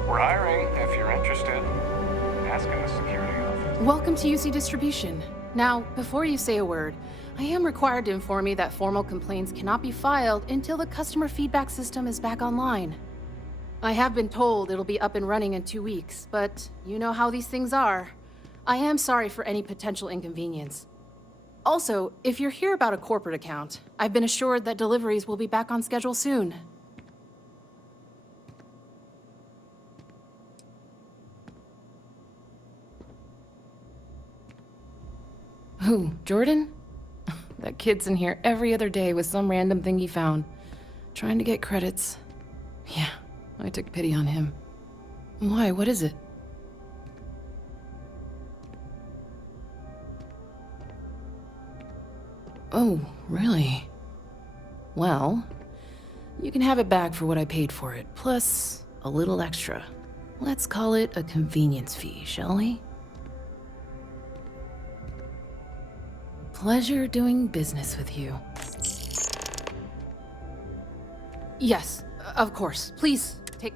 We're hiring if you're interested. Ask in the security office. Welcome to UC Distribution. Now, before you say a word, I am required to inform you that formal complaints cannot be filed until the customer feedback system is back online. I have been told it'll be up and running in 2 weeks, but you know how these things are. I am sorry for any potential inconvenience. Also, if you're here about a corporate account, I've been assured that deliveries will be back on schedule soon. Who, Jordan? That kid's in here every other day with some random thing he found, trying to get credits. Yeah, I took pity on him. Why, what is it? Oh, really? Well, you can have it back for what I paid for it, plus a little extra. Let's call it a convenience fee, shall we? Pleasure doing business with you. Yes, of course. Please, take...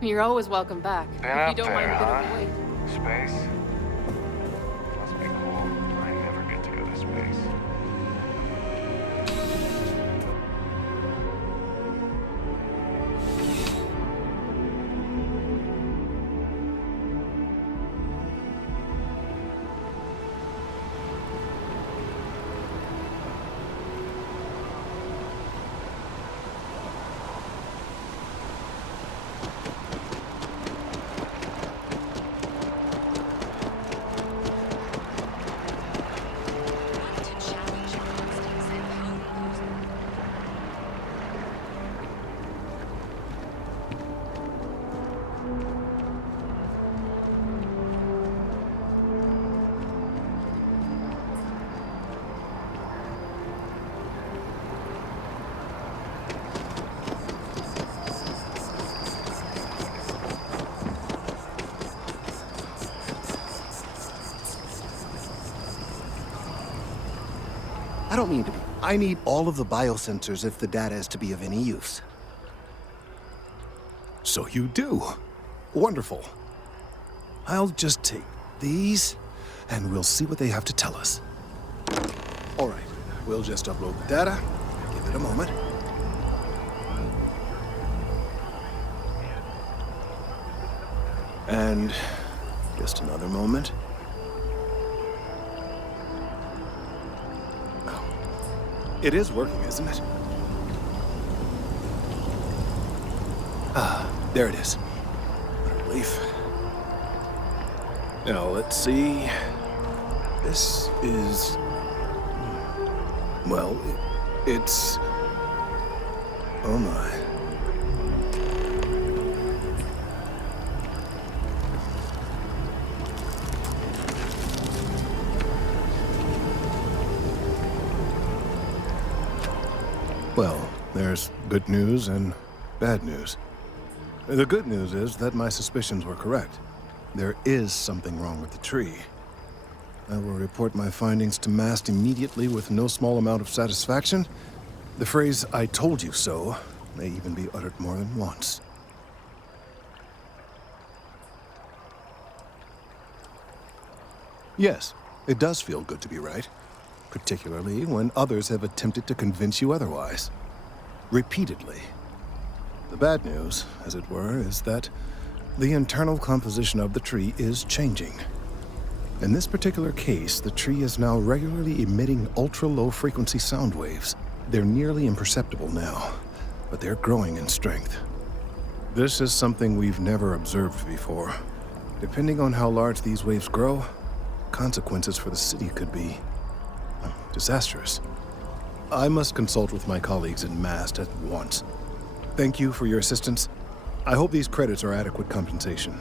You're always welcome back. Been if up you don't there, mind a bit huh? of a wait. Space? Must be cool. I never get to go to space. I don't mean to be. I need all of the biosensors if the data is to be of any use. So you do. Wonderful. I'll just take these, and we'll see what they have to tell us. All right, we'll just upload the data. Give it a moment. And just another moment. It is working, isn't it? Ah, there it is. What a relief. Now, let's see. This is... Well, it's... Oh my. Well, there's good news and bad news. The good news is that my suspicions were correct. There is something wrong with the tree. I will report my findings to MAST immediately with no small amount of satisfaction. The phrase, "I told you so," may even be uttered more than once. Yes, it does feel good to be right. Particularly when others have attempted to convince you otherwise. Repeatedly. The bad news, as it were, is that the internal composition of the tree is changing. In this particular case, the tree is now regularly emitting ultra-low frequency sound waves. They're nearly imperceptible now, but they're growing in strength. This is something we've never observed before. Depending on how large these waves grow, consequences for the city could be disastrous. I must consult with my colleagues in MAST at once. Thank you for your assistance. I hope these credits are adequate compensation.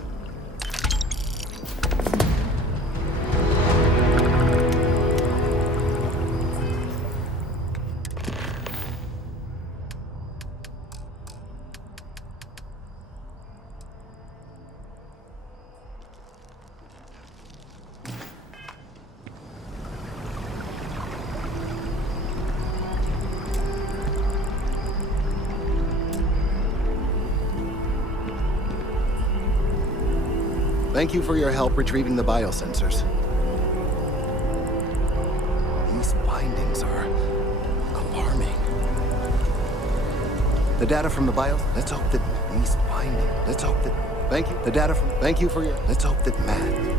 Thank you for your help retrieving the biosensors. These findings are alarming. The data from the bio... Let's hope that these findings... Let's hope that... Thank you. The data from... Thank you for your... Let's hope that Matt...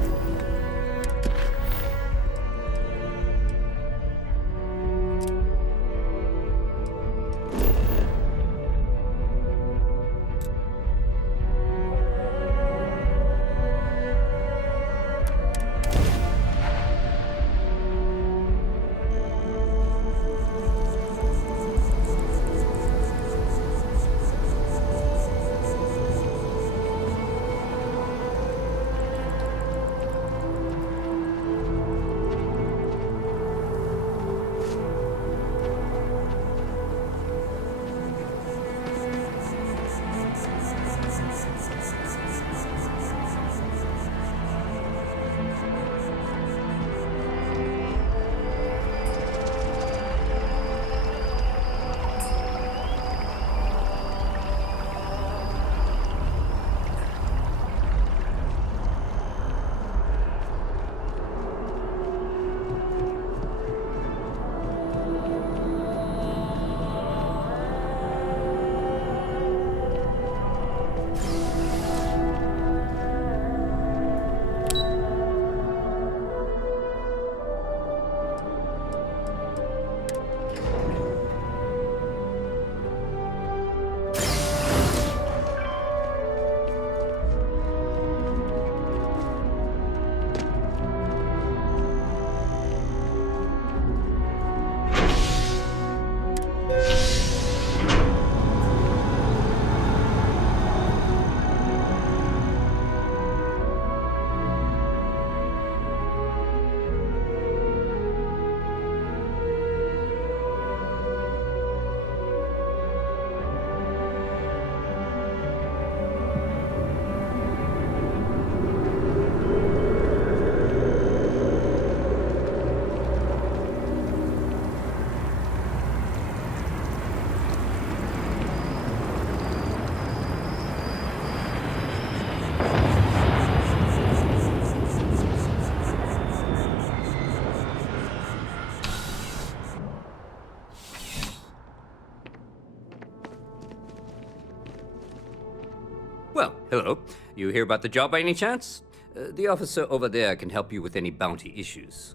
Well, hello. You hear about the job by any chance? The officer over there can help you with any bounty issues.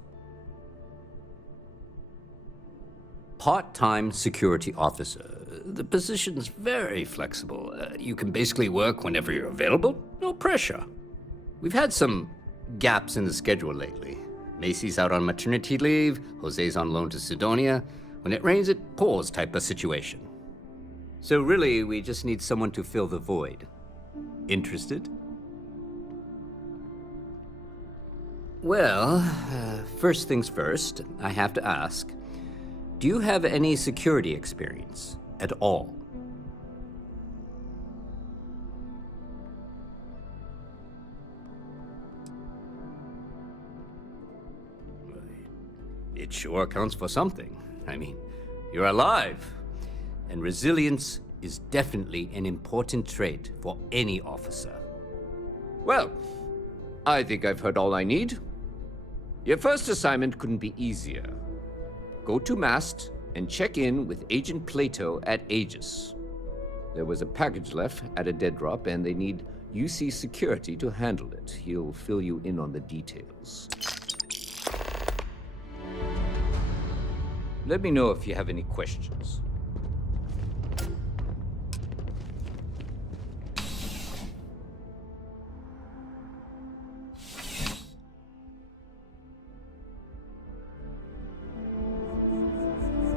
Part-time security officer. The position's very flexible. You can basically work whenever you're available. No pressure. We've had some gaps in the schedule lately. Macy's out on maternity leave, Jose's on loan to Sidonia. When it rains, it pours type of situation. So really, we just need someone to fill the void. Interested? Well, first things first, I have to ask, do you have any security experience at all? It sure counts for something. I mean, you're alive, and resilience is definitely an important trait for any officer. Well, I think I've heard all I need. Your first assignment couldn't be easier. Go to Mast and check in with Agent Plato at Aegis. There was a package left at a dead drop, and they need UC security to handle it. He'll fill you in on the details. Let me know if you have any questions.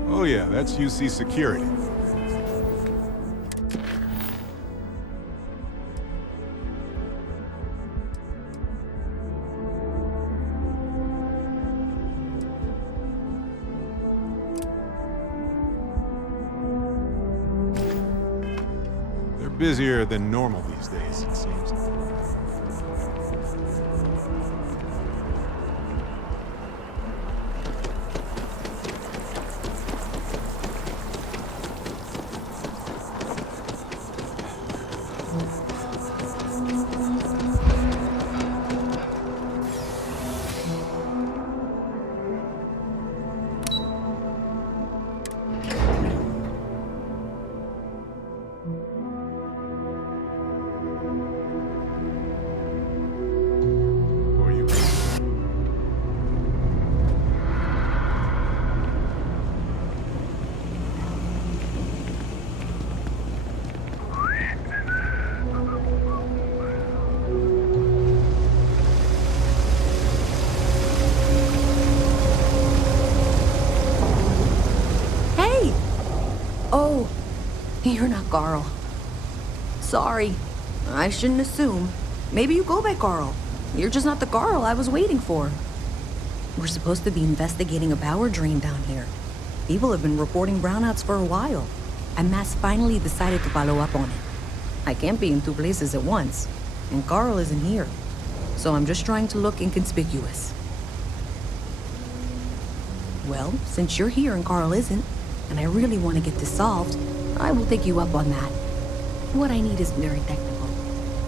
Oh yeah, that's UC security. They're busier than normal these days, it seems. Oh, you're not Carl. Sorry. I shouldn't assume. Maybe you go by Carl. You're just not the Carl I was waiting for. We're supposed to be investigating a power drain down here. People have been reporting brownouts for a while, and Mass finally decided to follow up on it. I can't be in two places at once, and Carl isn't here. So I'm just trying to look inconspicuous. Well, since you're here and Carl isn't, and I really want to get this solved, I will take you up on that. What I need isn't very technical.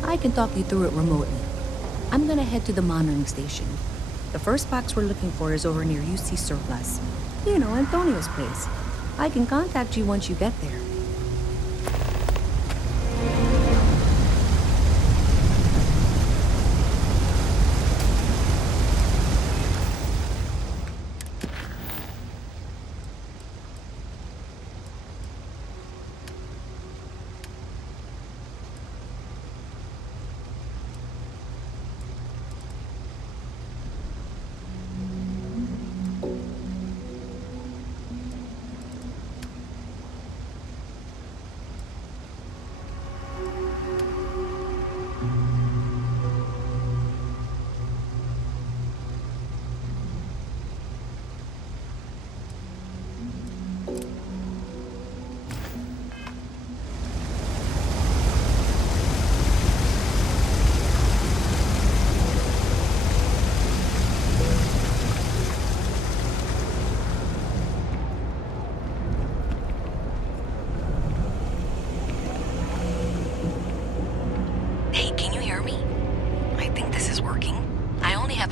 I can talk you through it remotely. I'm gonna head to the monitoring station. The first box we're looking for is over near UC Surplus. You know, Antonio's place. I can contact you once you get there.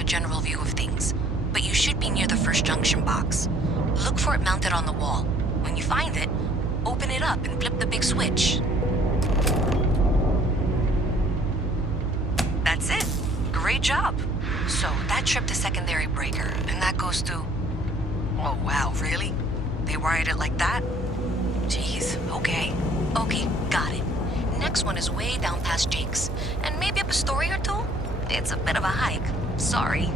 general view of things, but you should be near the first junction box. Look for it mounted on the wall. When you find it, open it up and flip the big switch. That's it. Great job. So that tripped the secondary breaker, and that goes to... Oh, wow, really? They wired it like that? Jeez, okay. Okay, got it. Next one is way down past Jake's, and maybe up a story or two? It's a bit of a hike. Sorry.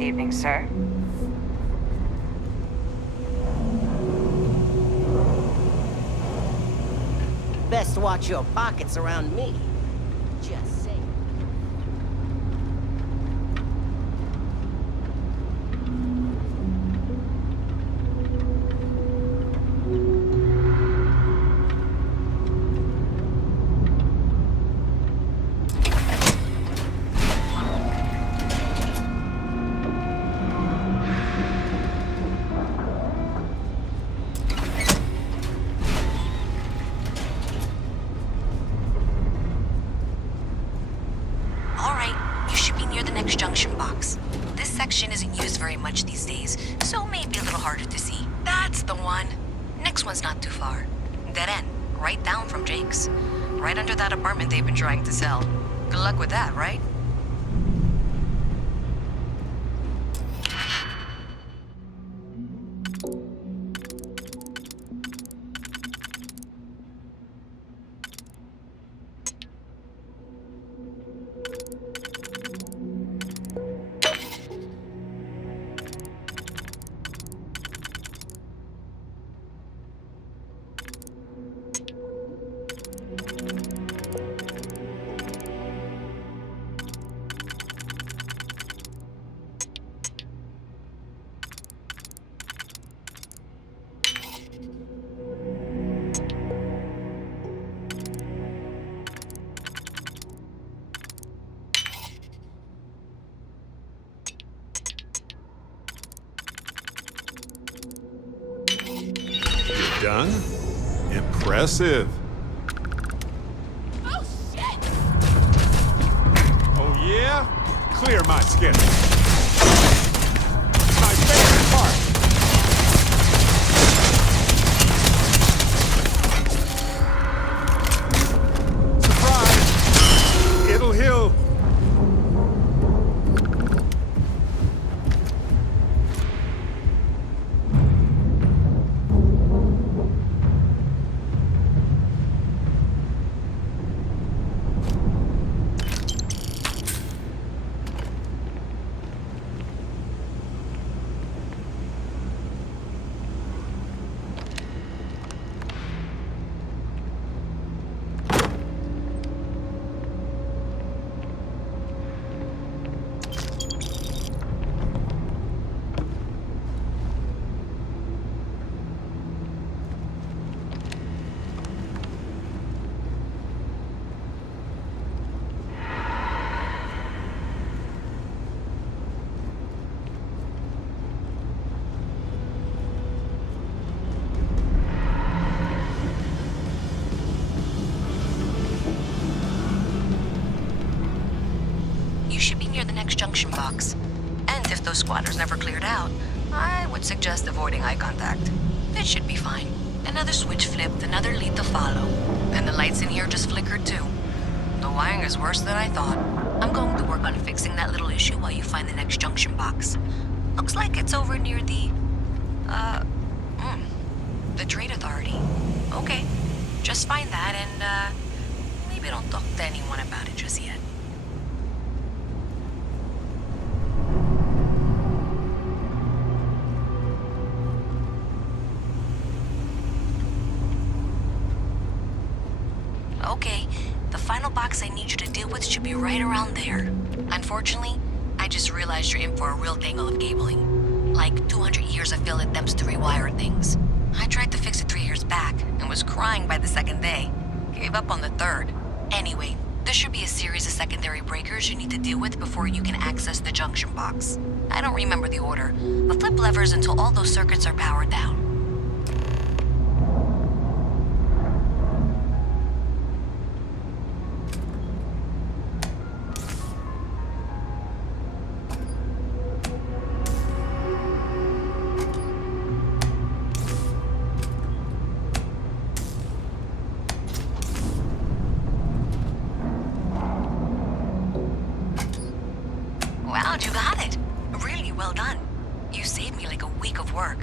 Evening, sir. Best watch your pockets around me. Just saying. box. This section isn't used very much these days, so maybe a little harder to see. That's the one. Next one's not too far. Dead end, right down from Jake's. Right under that apartment they've been trying to sell. Good luck with that, right? Done? Impressive. Oh, shit! Oh, yeah? Clear my schedule. My favorite part. Surprise! It'll heal. You should be near the next junction box. And if those squatters never cleared out, I would suggest avoiding eye contact. It should be fine. Another switch flipped, another lead to follow. And the lights in here just flickered too. The wiring is worse than I thought. I'm going to work on fixing that little issue while you find the next junction box. Looks like it's over near the Trade Authority. Okay, just find that and, maybe don't talk to anyone about it just yet. Okay, the final box I need you to deal with should be right around there. Unfortunately, I just realized you're in for a real tangle of cabling. Like 200 years of field attempts to rewire things. I tried to fix it 3 years back and was crying by the second day. Gave up on the third. Anyway, there should be a series of secondary breakers you need to deal with before you can access the junction box. I don't remember the order, but flip levers until all those circuits are powered down. Wow, you got it. Really well done. You saved me like a week of work.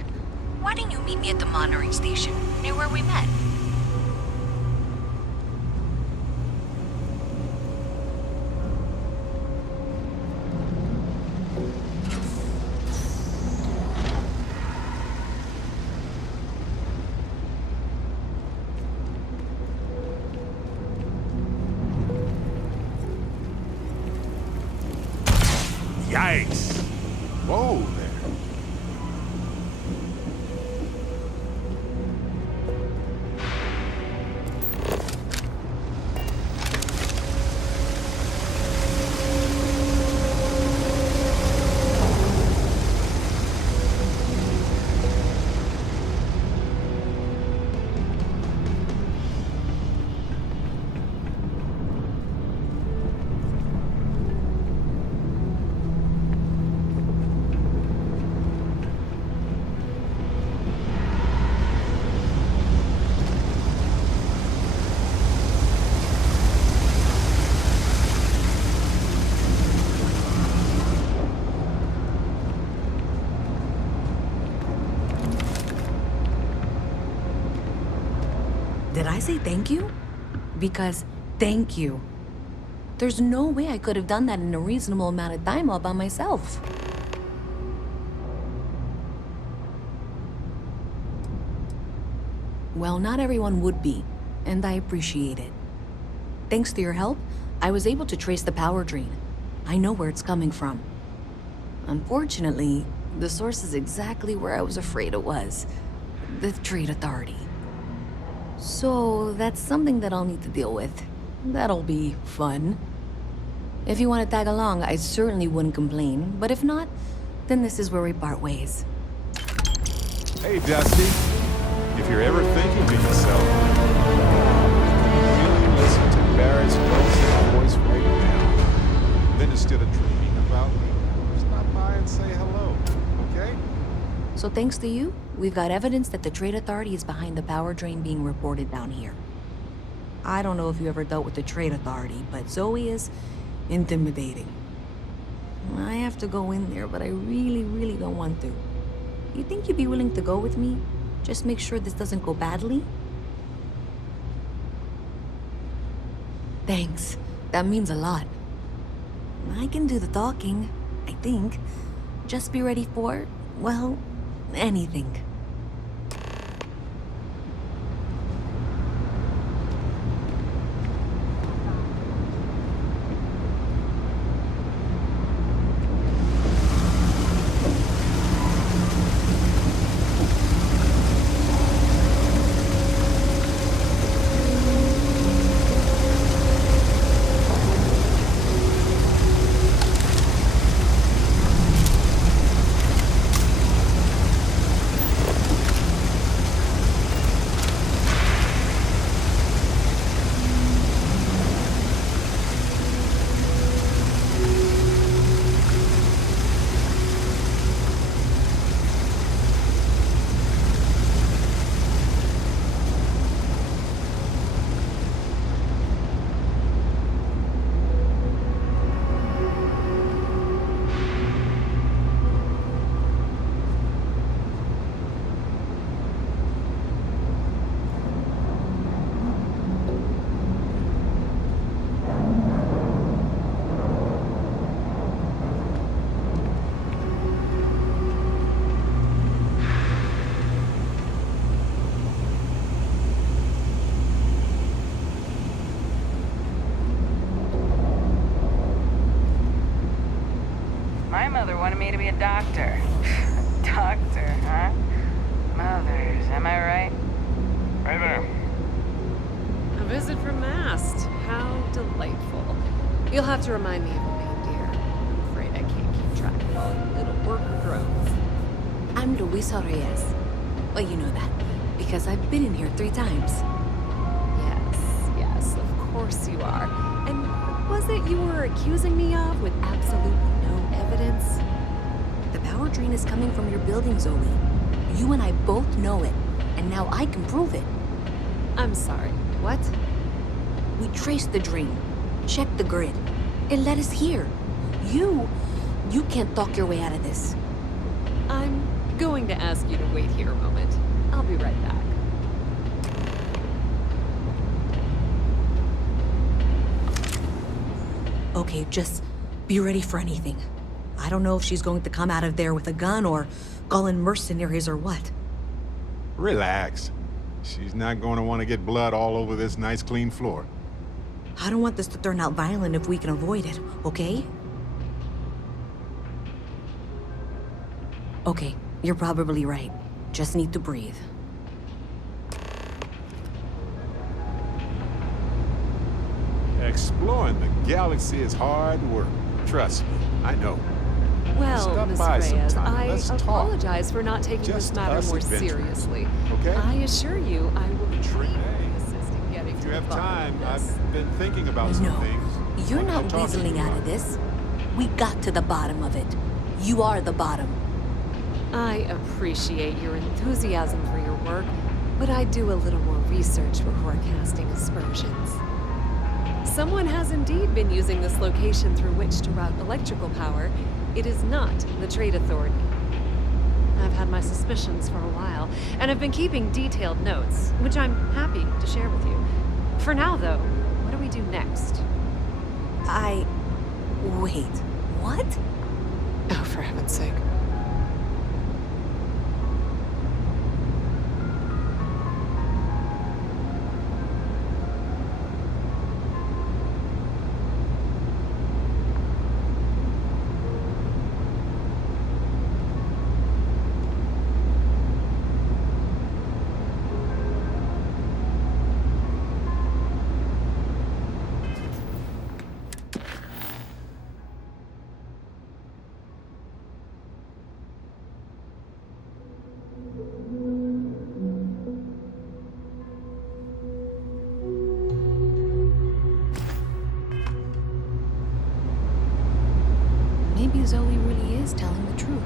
Why didn't you meet me at the monitoring station, near where we met? Yikes. Whoa there. I say thank you because thank you. There's no way I could have done that in a reasonable amount of time all by myself. Well, not everyone would be, and I appreciate it. Thanks to your help, I was able to trace the power drain. I know where it's coming from. Unfortunately, the source is exactly where I was afraid it was. The Trade Authority. So that's something that I'll need to deal with. That'll be fun. If you want to tag along, I certainly wouldn't complain, but if not, then this is where we part ways. Hey, Dusty. If you're ever thinking to yourself, really listen to Barrett's dulcet voice right now. Then instead of dreaming about me, stop by and say hello, okay? So thanks to you, we've got evidence that the Trade Authority is behind the power drain being reported down here. I don't know if you ever dealt with the Trade Authority, but Zoe is intimidating. I have to go in there, but I really don't want to. You think you'd be willing to go with me? Just make sure this doesn't go badly? Thanks. That means a lot. I can do the talking, I think. Just be ready for, well, anything. My mother wanted me to be a doctor. Doctor, huh? Mothers, am I right? Hey there. A visit from Mast. How delightful. You'll have to remind me of your name, dear. I'm afraid I can't keep track of all you little worker drones. I'm Luisa Reyes. Well, you know that, because I've been in here 3 times. Yes, of course you are. And what was it you were accusing me of with absolutely no evidence? The power drain is coming from your building, Zoe. You and I both know it, and now I can prove it. I'm sorry, what? We traced the drain, checked the grid. It led us here. You can't talk your way out of this. I'm going to ask you to wait here a moment. I'll be right back. Okay, just be ready for anything. I don't know if she's going to come out of there with a gun or call in mercenaries or what. Relax. She's not going to want to get blood all over this nice clean floor. I don't want this to turn out violent if we can avoid it, okay? Okay, you're probably right. Just need to breathe. Exploring the galaxy is hard work. Trust me, I know. Well, Stop Miss by Reyes, sometime. I Let's talk. apologize for not taking Just this matter us more adventurers, seriously. okay? I assure you, I will be assist in getting If to you the have bottom time, of this. I've been thinking about some things. You're What not am I talking to weaseling you out about? of this. We got to the bottom of it. You are the bottom. I appreciate your enthusiasm for your work, but I do a little more research before casting aspersions. Someone has indeed been using this location through which to route electrical power. It is not the Trade Authority. I've had my suspicions for a while, and have been keeping detailed notes, which I'm happy to share with you. For now, though, what do we do next? Wait, what? Oh, for heaven's sake. Maybe Zoe really is telling the truth.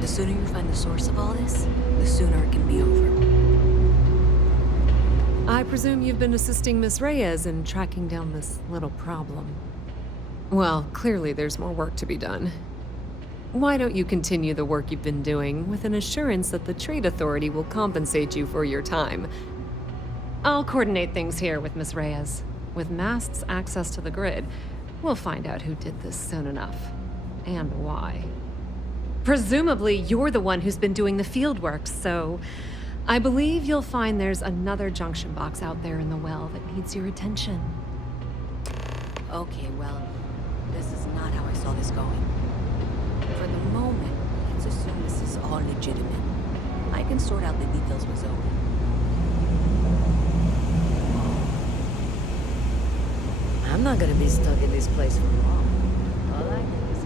The sooner you find the source of all this, the sooner it can be over. I presume you've been assisting Miss Reyes in tracking down this little problem. Well, clearly there's more work to be done. Why don't you continue the work you've been doing with an assurance that the Trade Authority will compensate you for your time? I'll coordinate things here with Miss Reyes. With Mast's access to the grid, we'll find out who did this soon enough. And why. Presumably, you're the one who's been doing the field work, so I believe you'll find there's another junction box out there in the well that needs your attention. Okay, well, this is not how I saw this going. For the moment, let's assume this is all legitimate. I can sort out the details with Zoe. I'm not gonna be stuck in this place for long. All I need is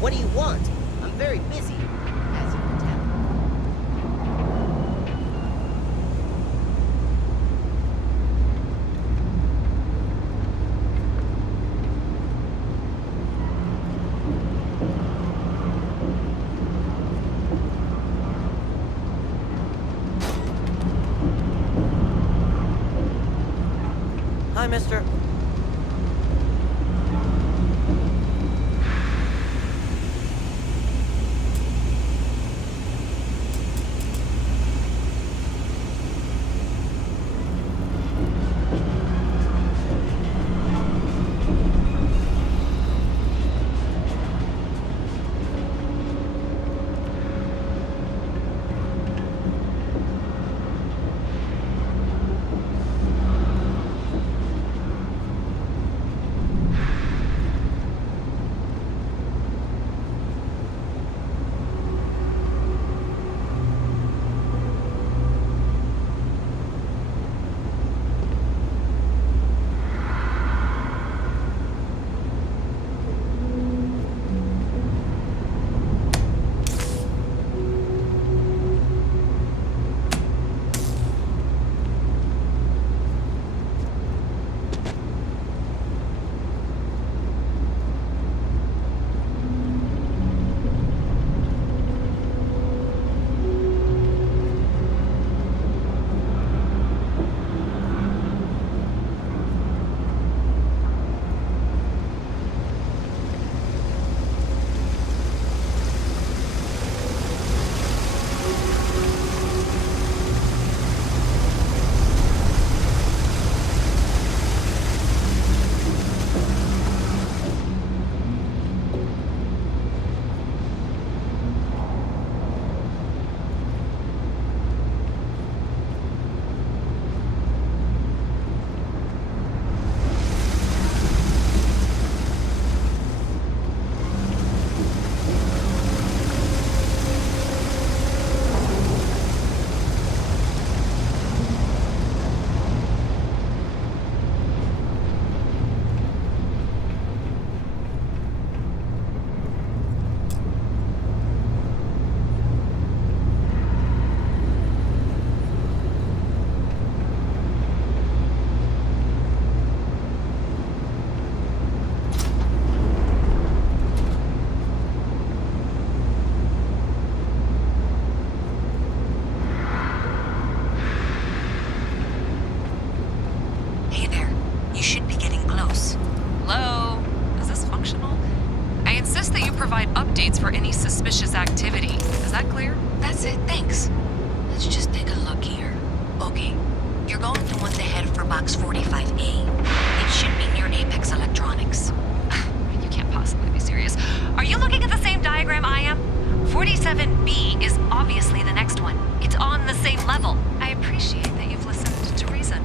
What do you want? I'm very busy, as you can tell. Hi, mister. Hey there. You should be getting close. Hello? Is this functional? I insist that you provide updates for any suspicious activity. Is that clear? That's it, thanks. Let's just take a look here. Okay, you're going to want to head for box 45A. It should be near Apex Electronics. You can't possibly be serious. Are you looking at the same diagram I am? 47B is obviously the next one. It's on the same level. I appreciate that you've listened to reason.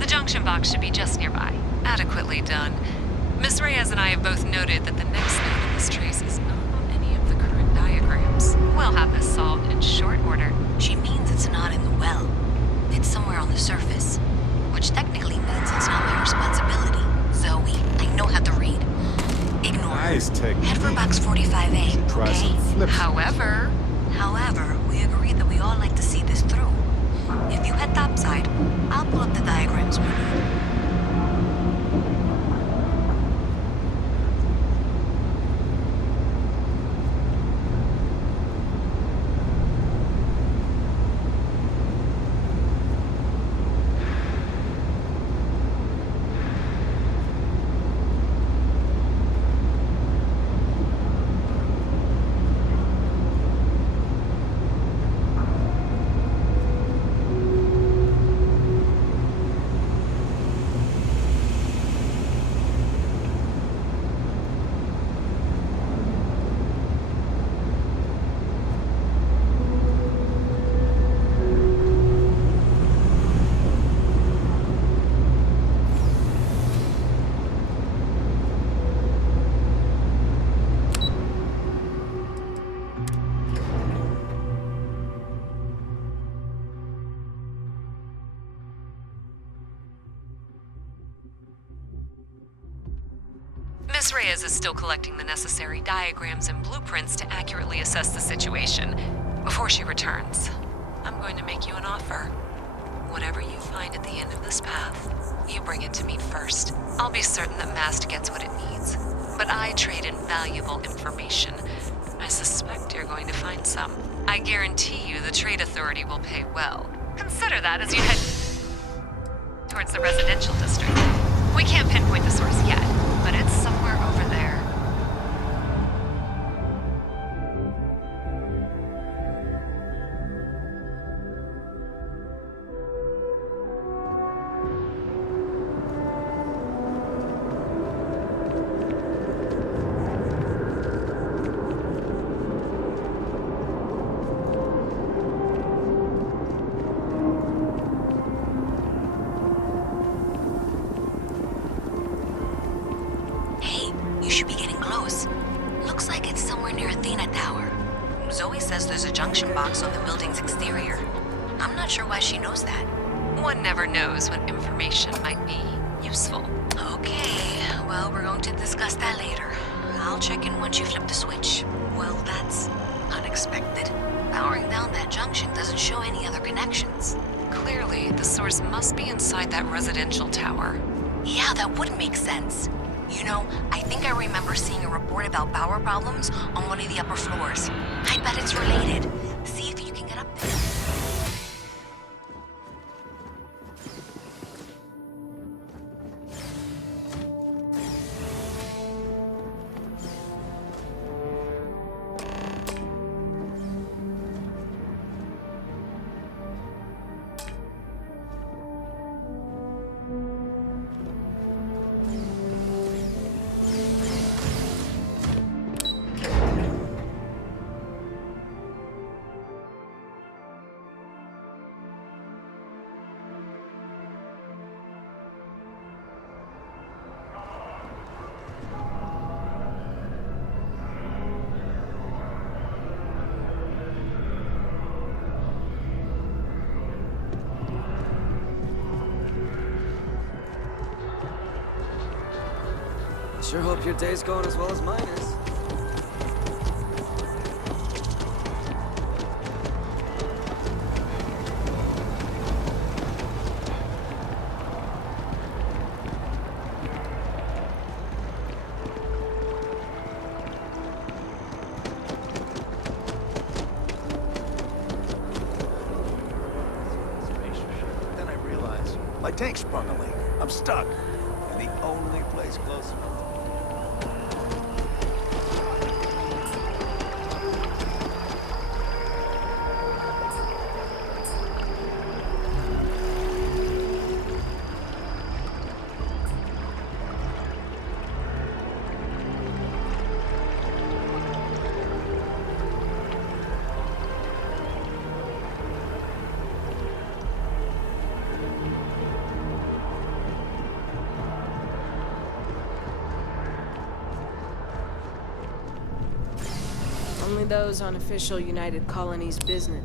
The junction box should be just nearby. Adequately done. Miss Reyes and I have both noted that the next node in this trace is not on any of the current diagrams. We'll have this solved in short order. She means it's not in the well. It's somewhere on the surface. Which technically means it's not my responsibility. Zoe, I know how to read. Ignore her. Nice technique. Head for box 45A, Try okay? some flips. However, we agreed that we all like to see this through. If you head topside, I'll pull up the diagrams we need. Miss Reyes is still collecting the necessary diagrams and blueprints to accurately assess the situation. Before she returns, I'm going to make you an offer. Whatever you find at the end of this path, you bring it to me first. I'll be certain that Mast gets what it needs. But I trade in valuable information. I suspect you're going to find some. I guarantee you the Trade Authority will pay well. Consider that as you head towards the residential district. We can't pinpoint the source yet, but it's somewhere over there. Junction box on the building's exterior. I'm not sure why she knows that. One never knows when information might be useful. Okay, well, we're going to discuss that later. I'll check in once you flip the switch. Well, that's unexpected. Powering down that junction doesn't show any other connections. Clearly, the source must be inside that residential tower. Yeah, that would make sense. You know, I think I remember seeing a report about power problems on one of the upper floors. I bet it's related. See if you can get up there. Sure hope your day's going as well as mine is. Then I realized my tank sprung a leak. I'm stuck. In the only place close enough. Only those on official United Colonies business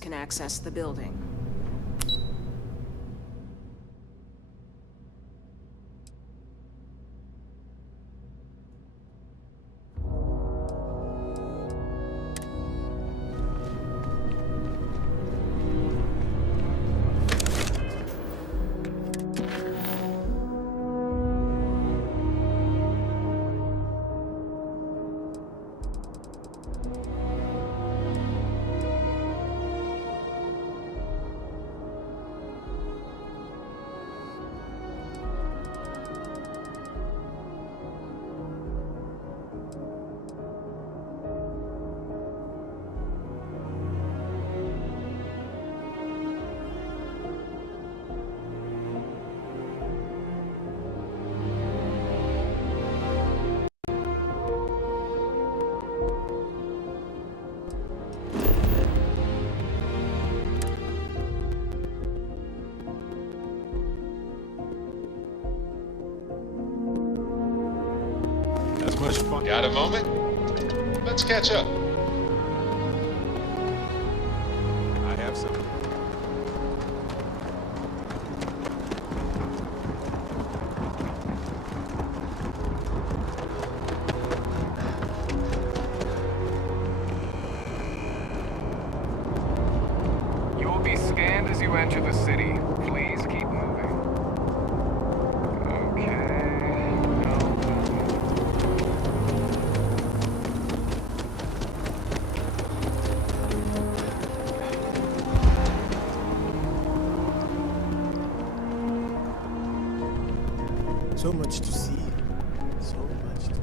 can access the building. As much fun. Got a moment? Let's catch up. I have some. You will be scanned as you enter the city. Please keep moving. Okay. So much to see. So much to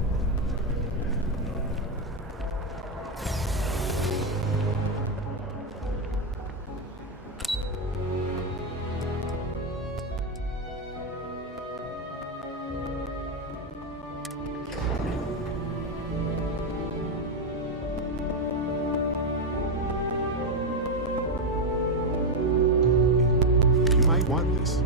You might want this.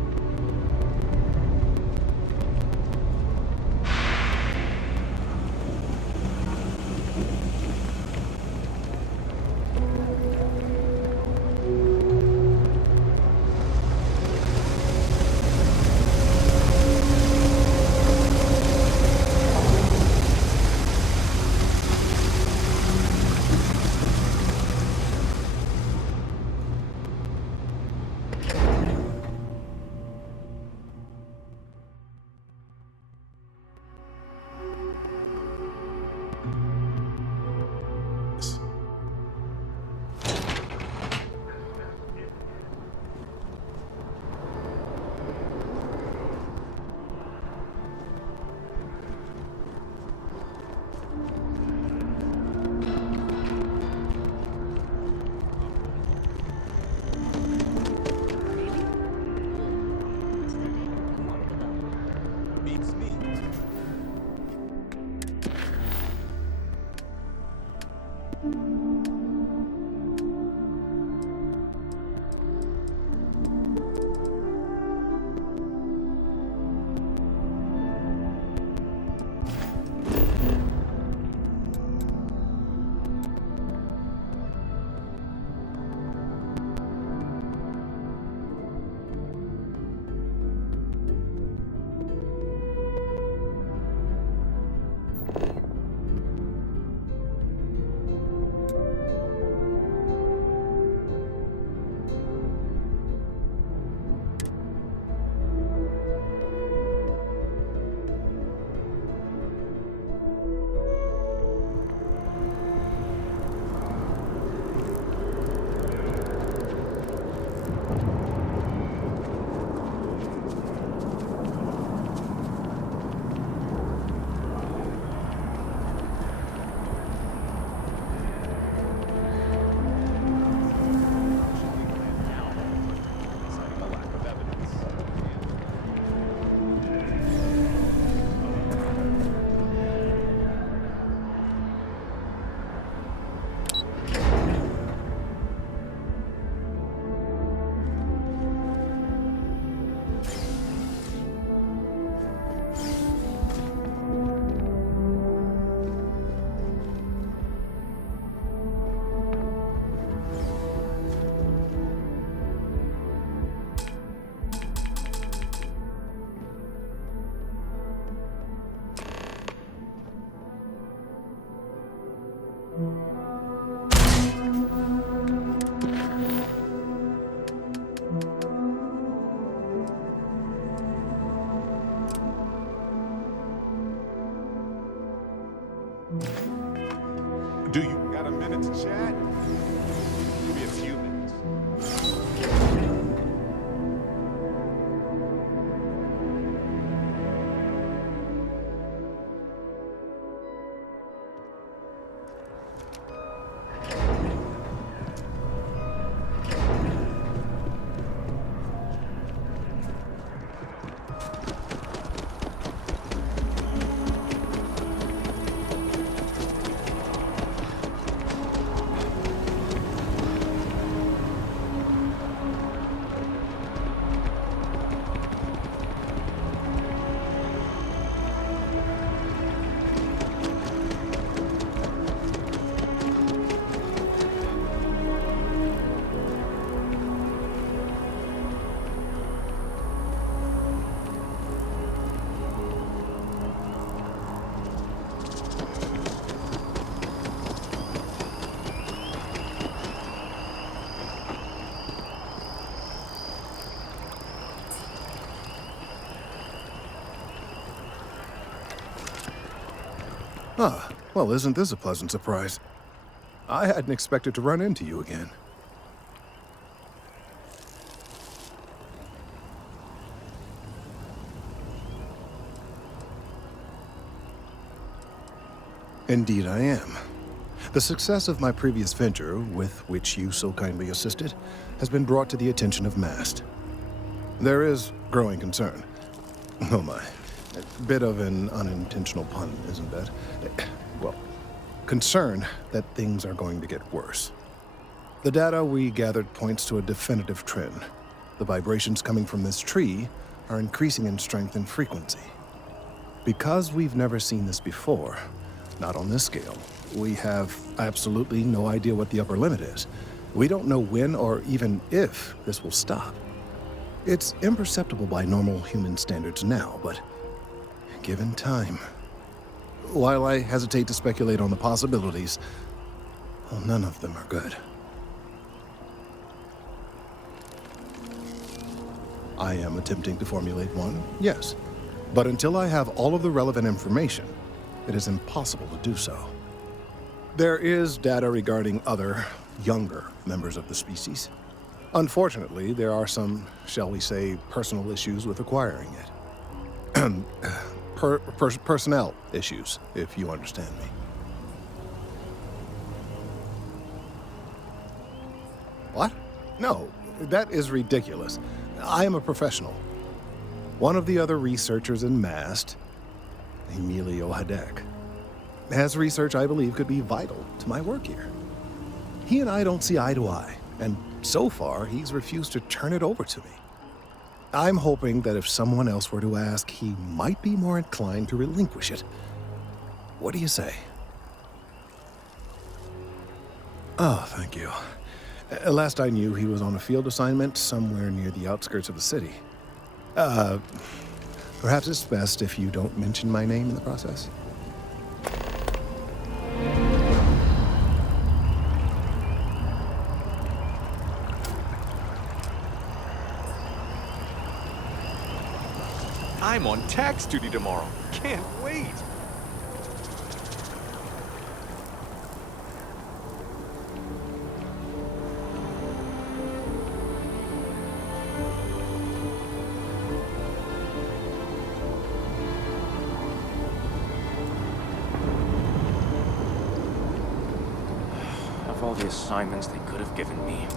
Ah, well, isn't this a pleasant surprise? I hadn't expected to run into you again. Indeed I am. The success of my previous venture, with which you so kindly assisted, has been brought to the attention of MAST. There is growing concern. Oh my. A bit of an unintentional pun, isn't that? Well, concern that things are going to get worse. The data we gathered points to a definitive trend. The vibrations coming from this tree are increasing in strength and frequency. Because we've never seen this before, not on this scale, we have absolutely no idea what the upper limit is. We don't know when or even if this will stop. It's imperceptible by normal human standards now, but given time. While I hesitate to speculate on the possibilities, well, none of them are good. I am attempting to formulate one, yes. But until I have all of the relevant information, it is impossible to do so. There is data regarding other, younger members of the species. Unfortunately, there are some, shall we say, personal issues with acquiring it. Personnel issues, if you understand me. What? No, that is ridiculous. I am a professional. One of the other researchers in MAST, Emilio Hadek, has research I believe could be vital to my work here. He and I don't see eye to eye, and so far he's refused to turn it over to me. I'm hoping that if someone else were to ask, he might be more inclined to relinquish it. What do you say? Oh, thank you. Last I knew, he was on a field assignment somewhere near the outskirts of the city. Perhaps it's best if you don't mention my name in the process. I'm on tax duty tomorrow. Can't wait. Of all the assignments they could have given me.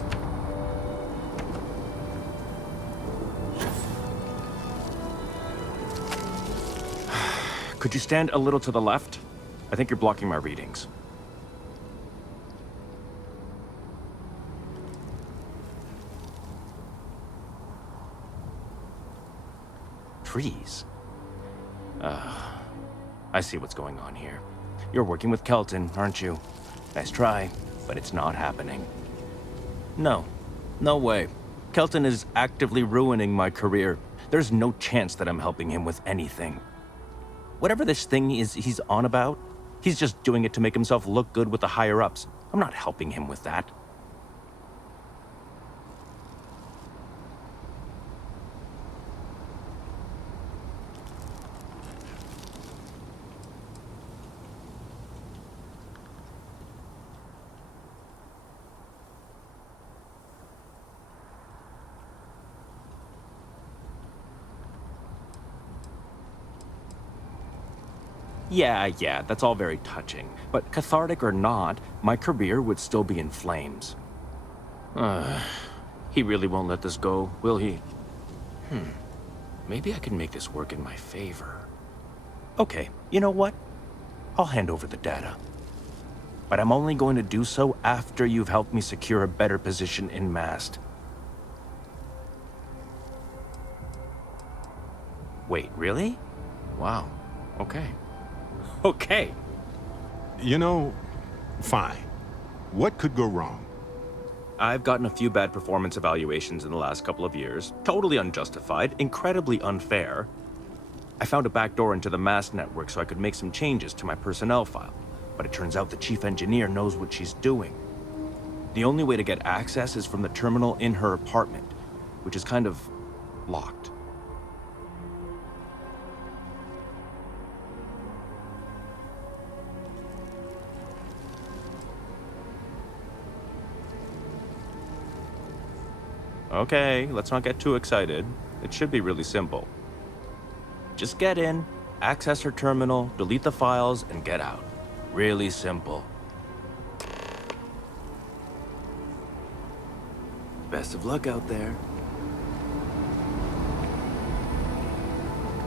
Could you stand a little to the left? I think you're blocking my readings. Trees? I see what's going on here. You're working with Kelton, aren't you? Nice try, but it's not happening. No. No way. Kelton is actively ruining my career. There's no chance that I'm helping him with anything. Whatever this thing is he's on about, he's just doing it to make himself look good with the higher-ups. I'm not helping him with that. Yeah, that's all very touching. But cathartic or not, my career would still be in flames. He really won't let this go, will he? Maybe I can make this work in my favor. Okay, you know what? I'll hand over the data. But I'm only going to do so after you've helped me secure a better position in MAST. Wait, really? Wow, okay. Okay. You know, fine. What could go wrong? I've gotten a few bad performance evaluations in the last couple of years. Totally unjustified, incredibly unfair. I found a backdoor into the MAST network so I could make some changes to my personnel file. But it turns out the chief engineer knows what she's doing. The only way to get access is from the terminal in her apartment, which is kind of locked. Okay, let's not get too excited. It should be really simple. Just get in, access her terminal, delete the files, and get out. Really simple. Best of luck out there.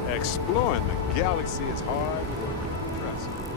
Exploring the galaxy is hard work and impressive.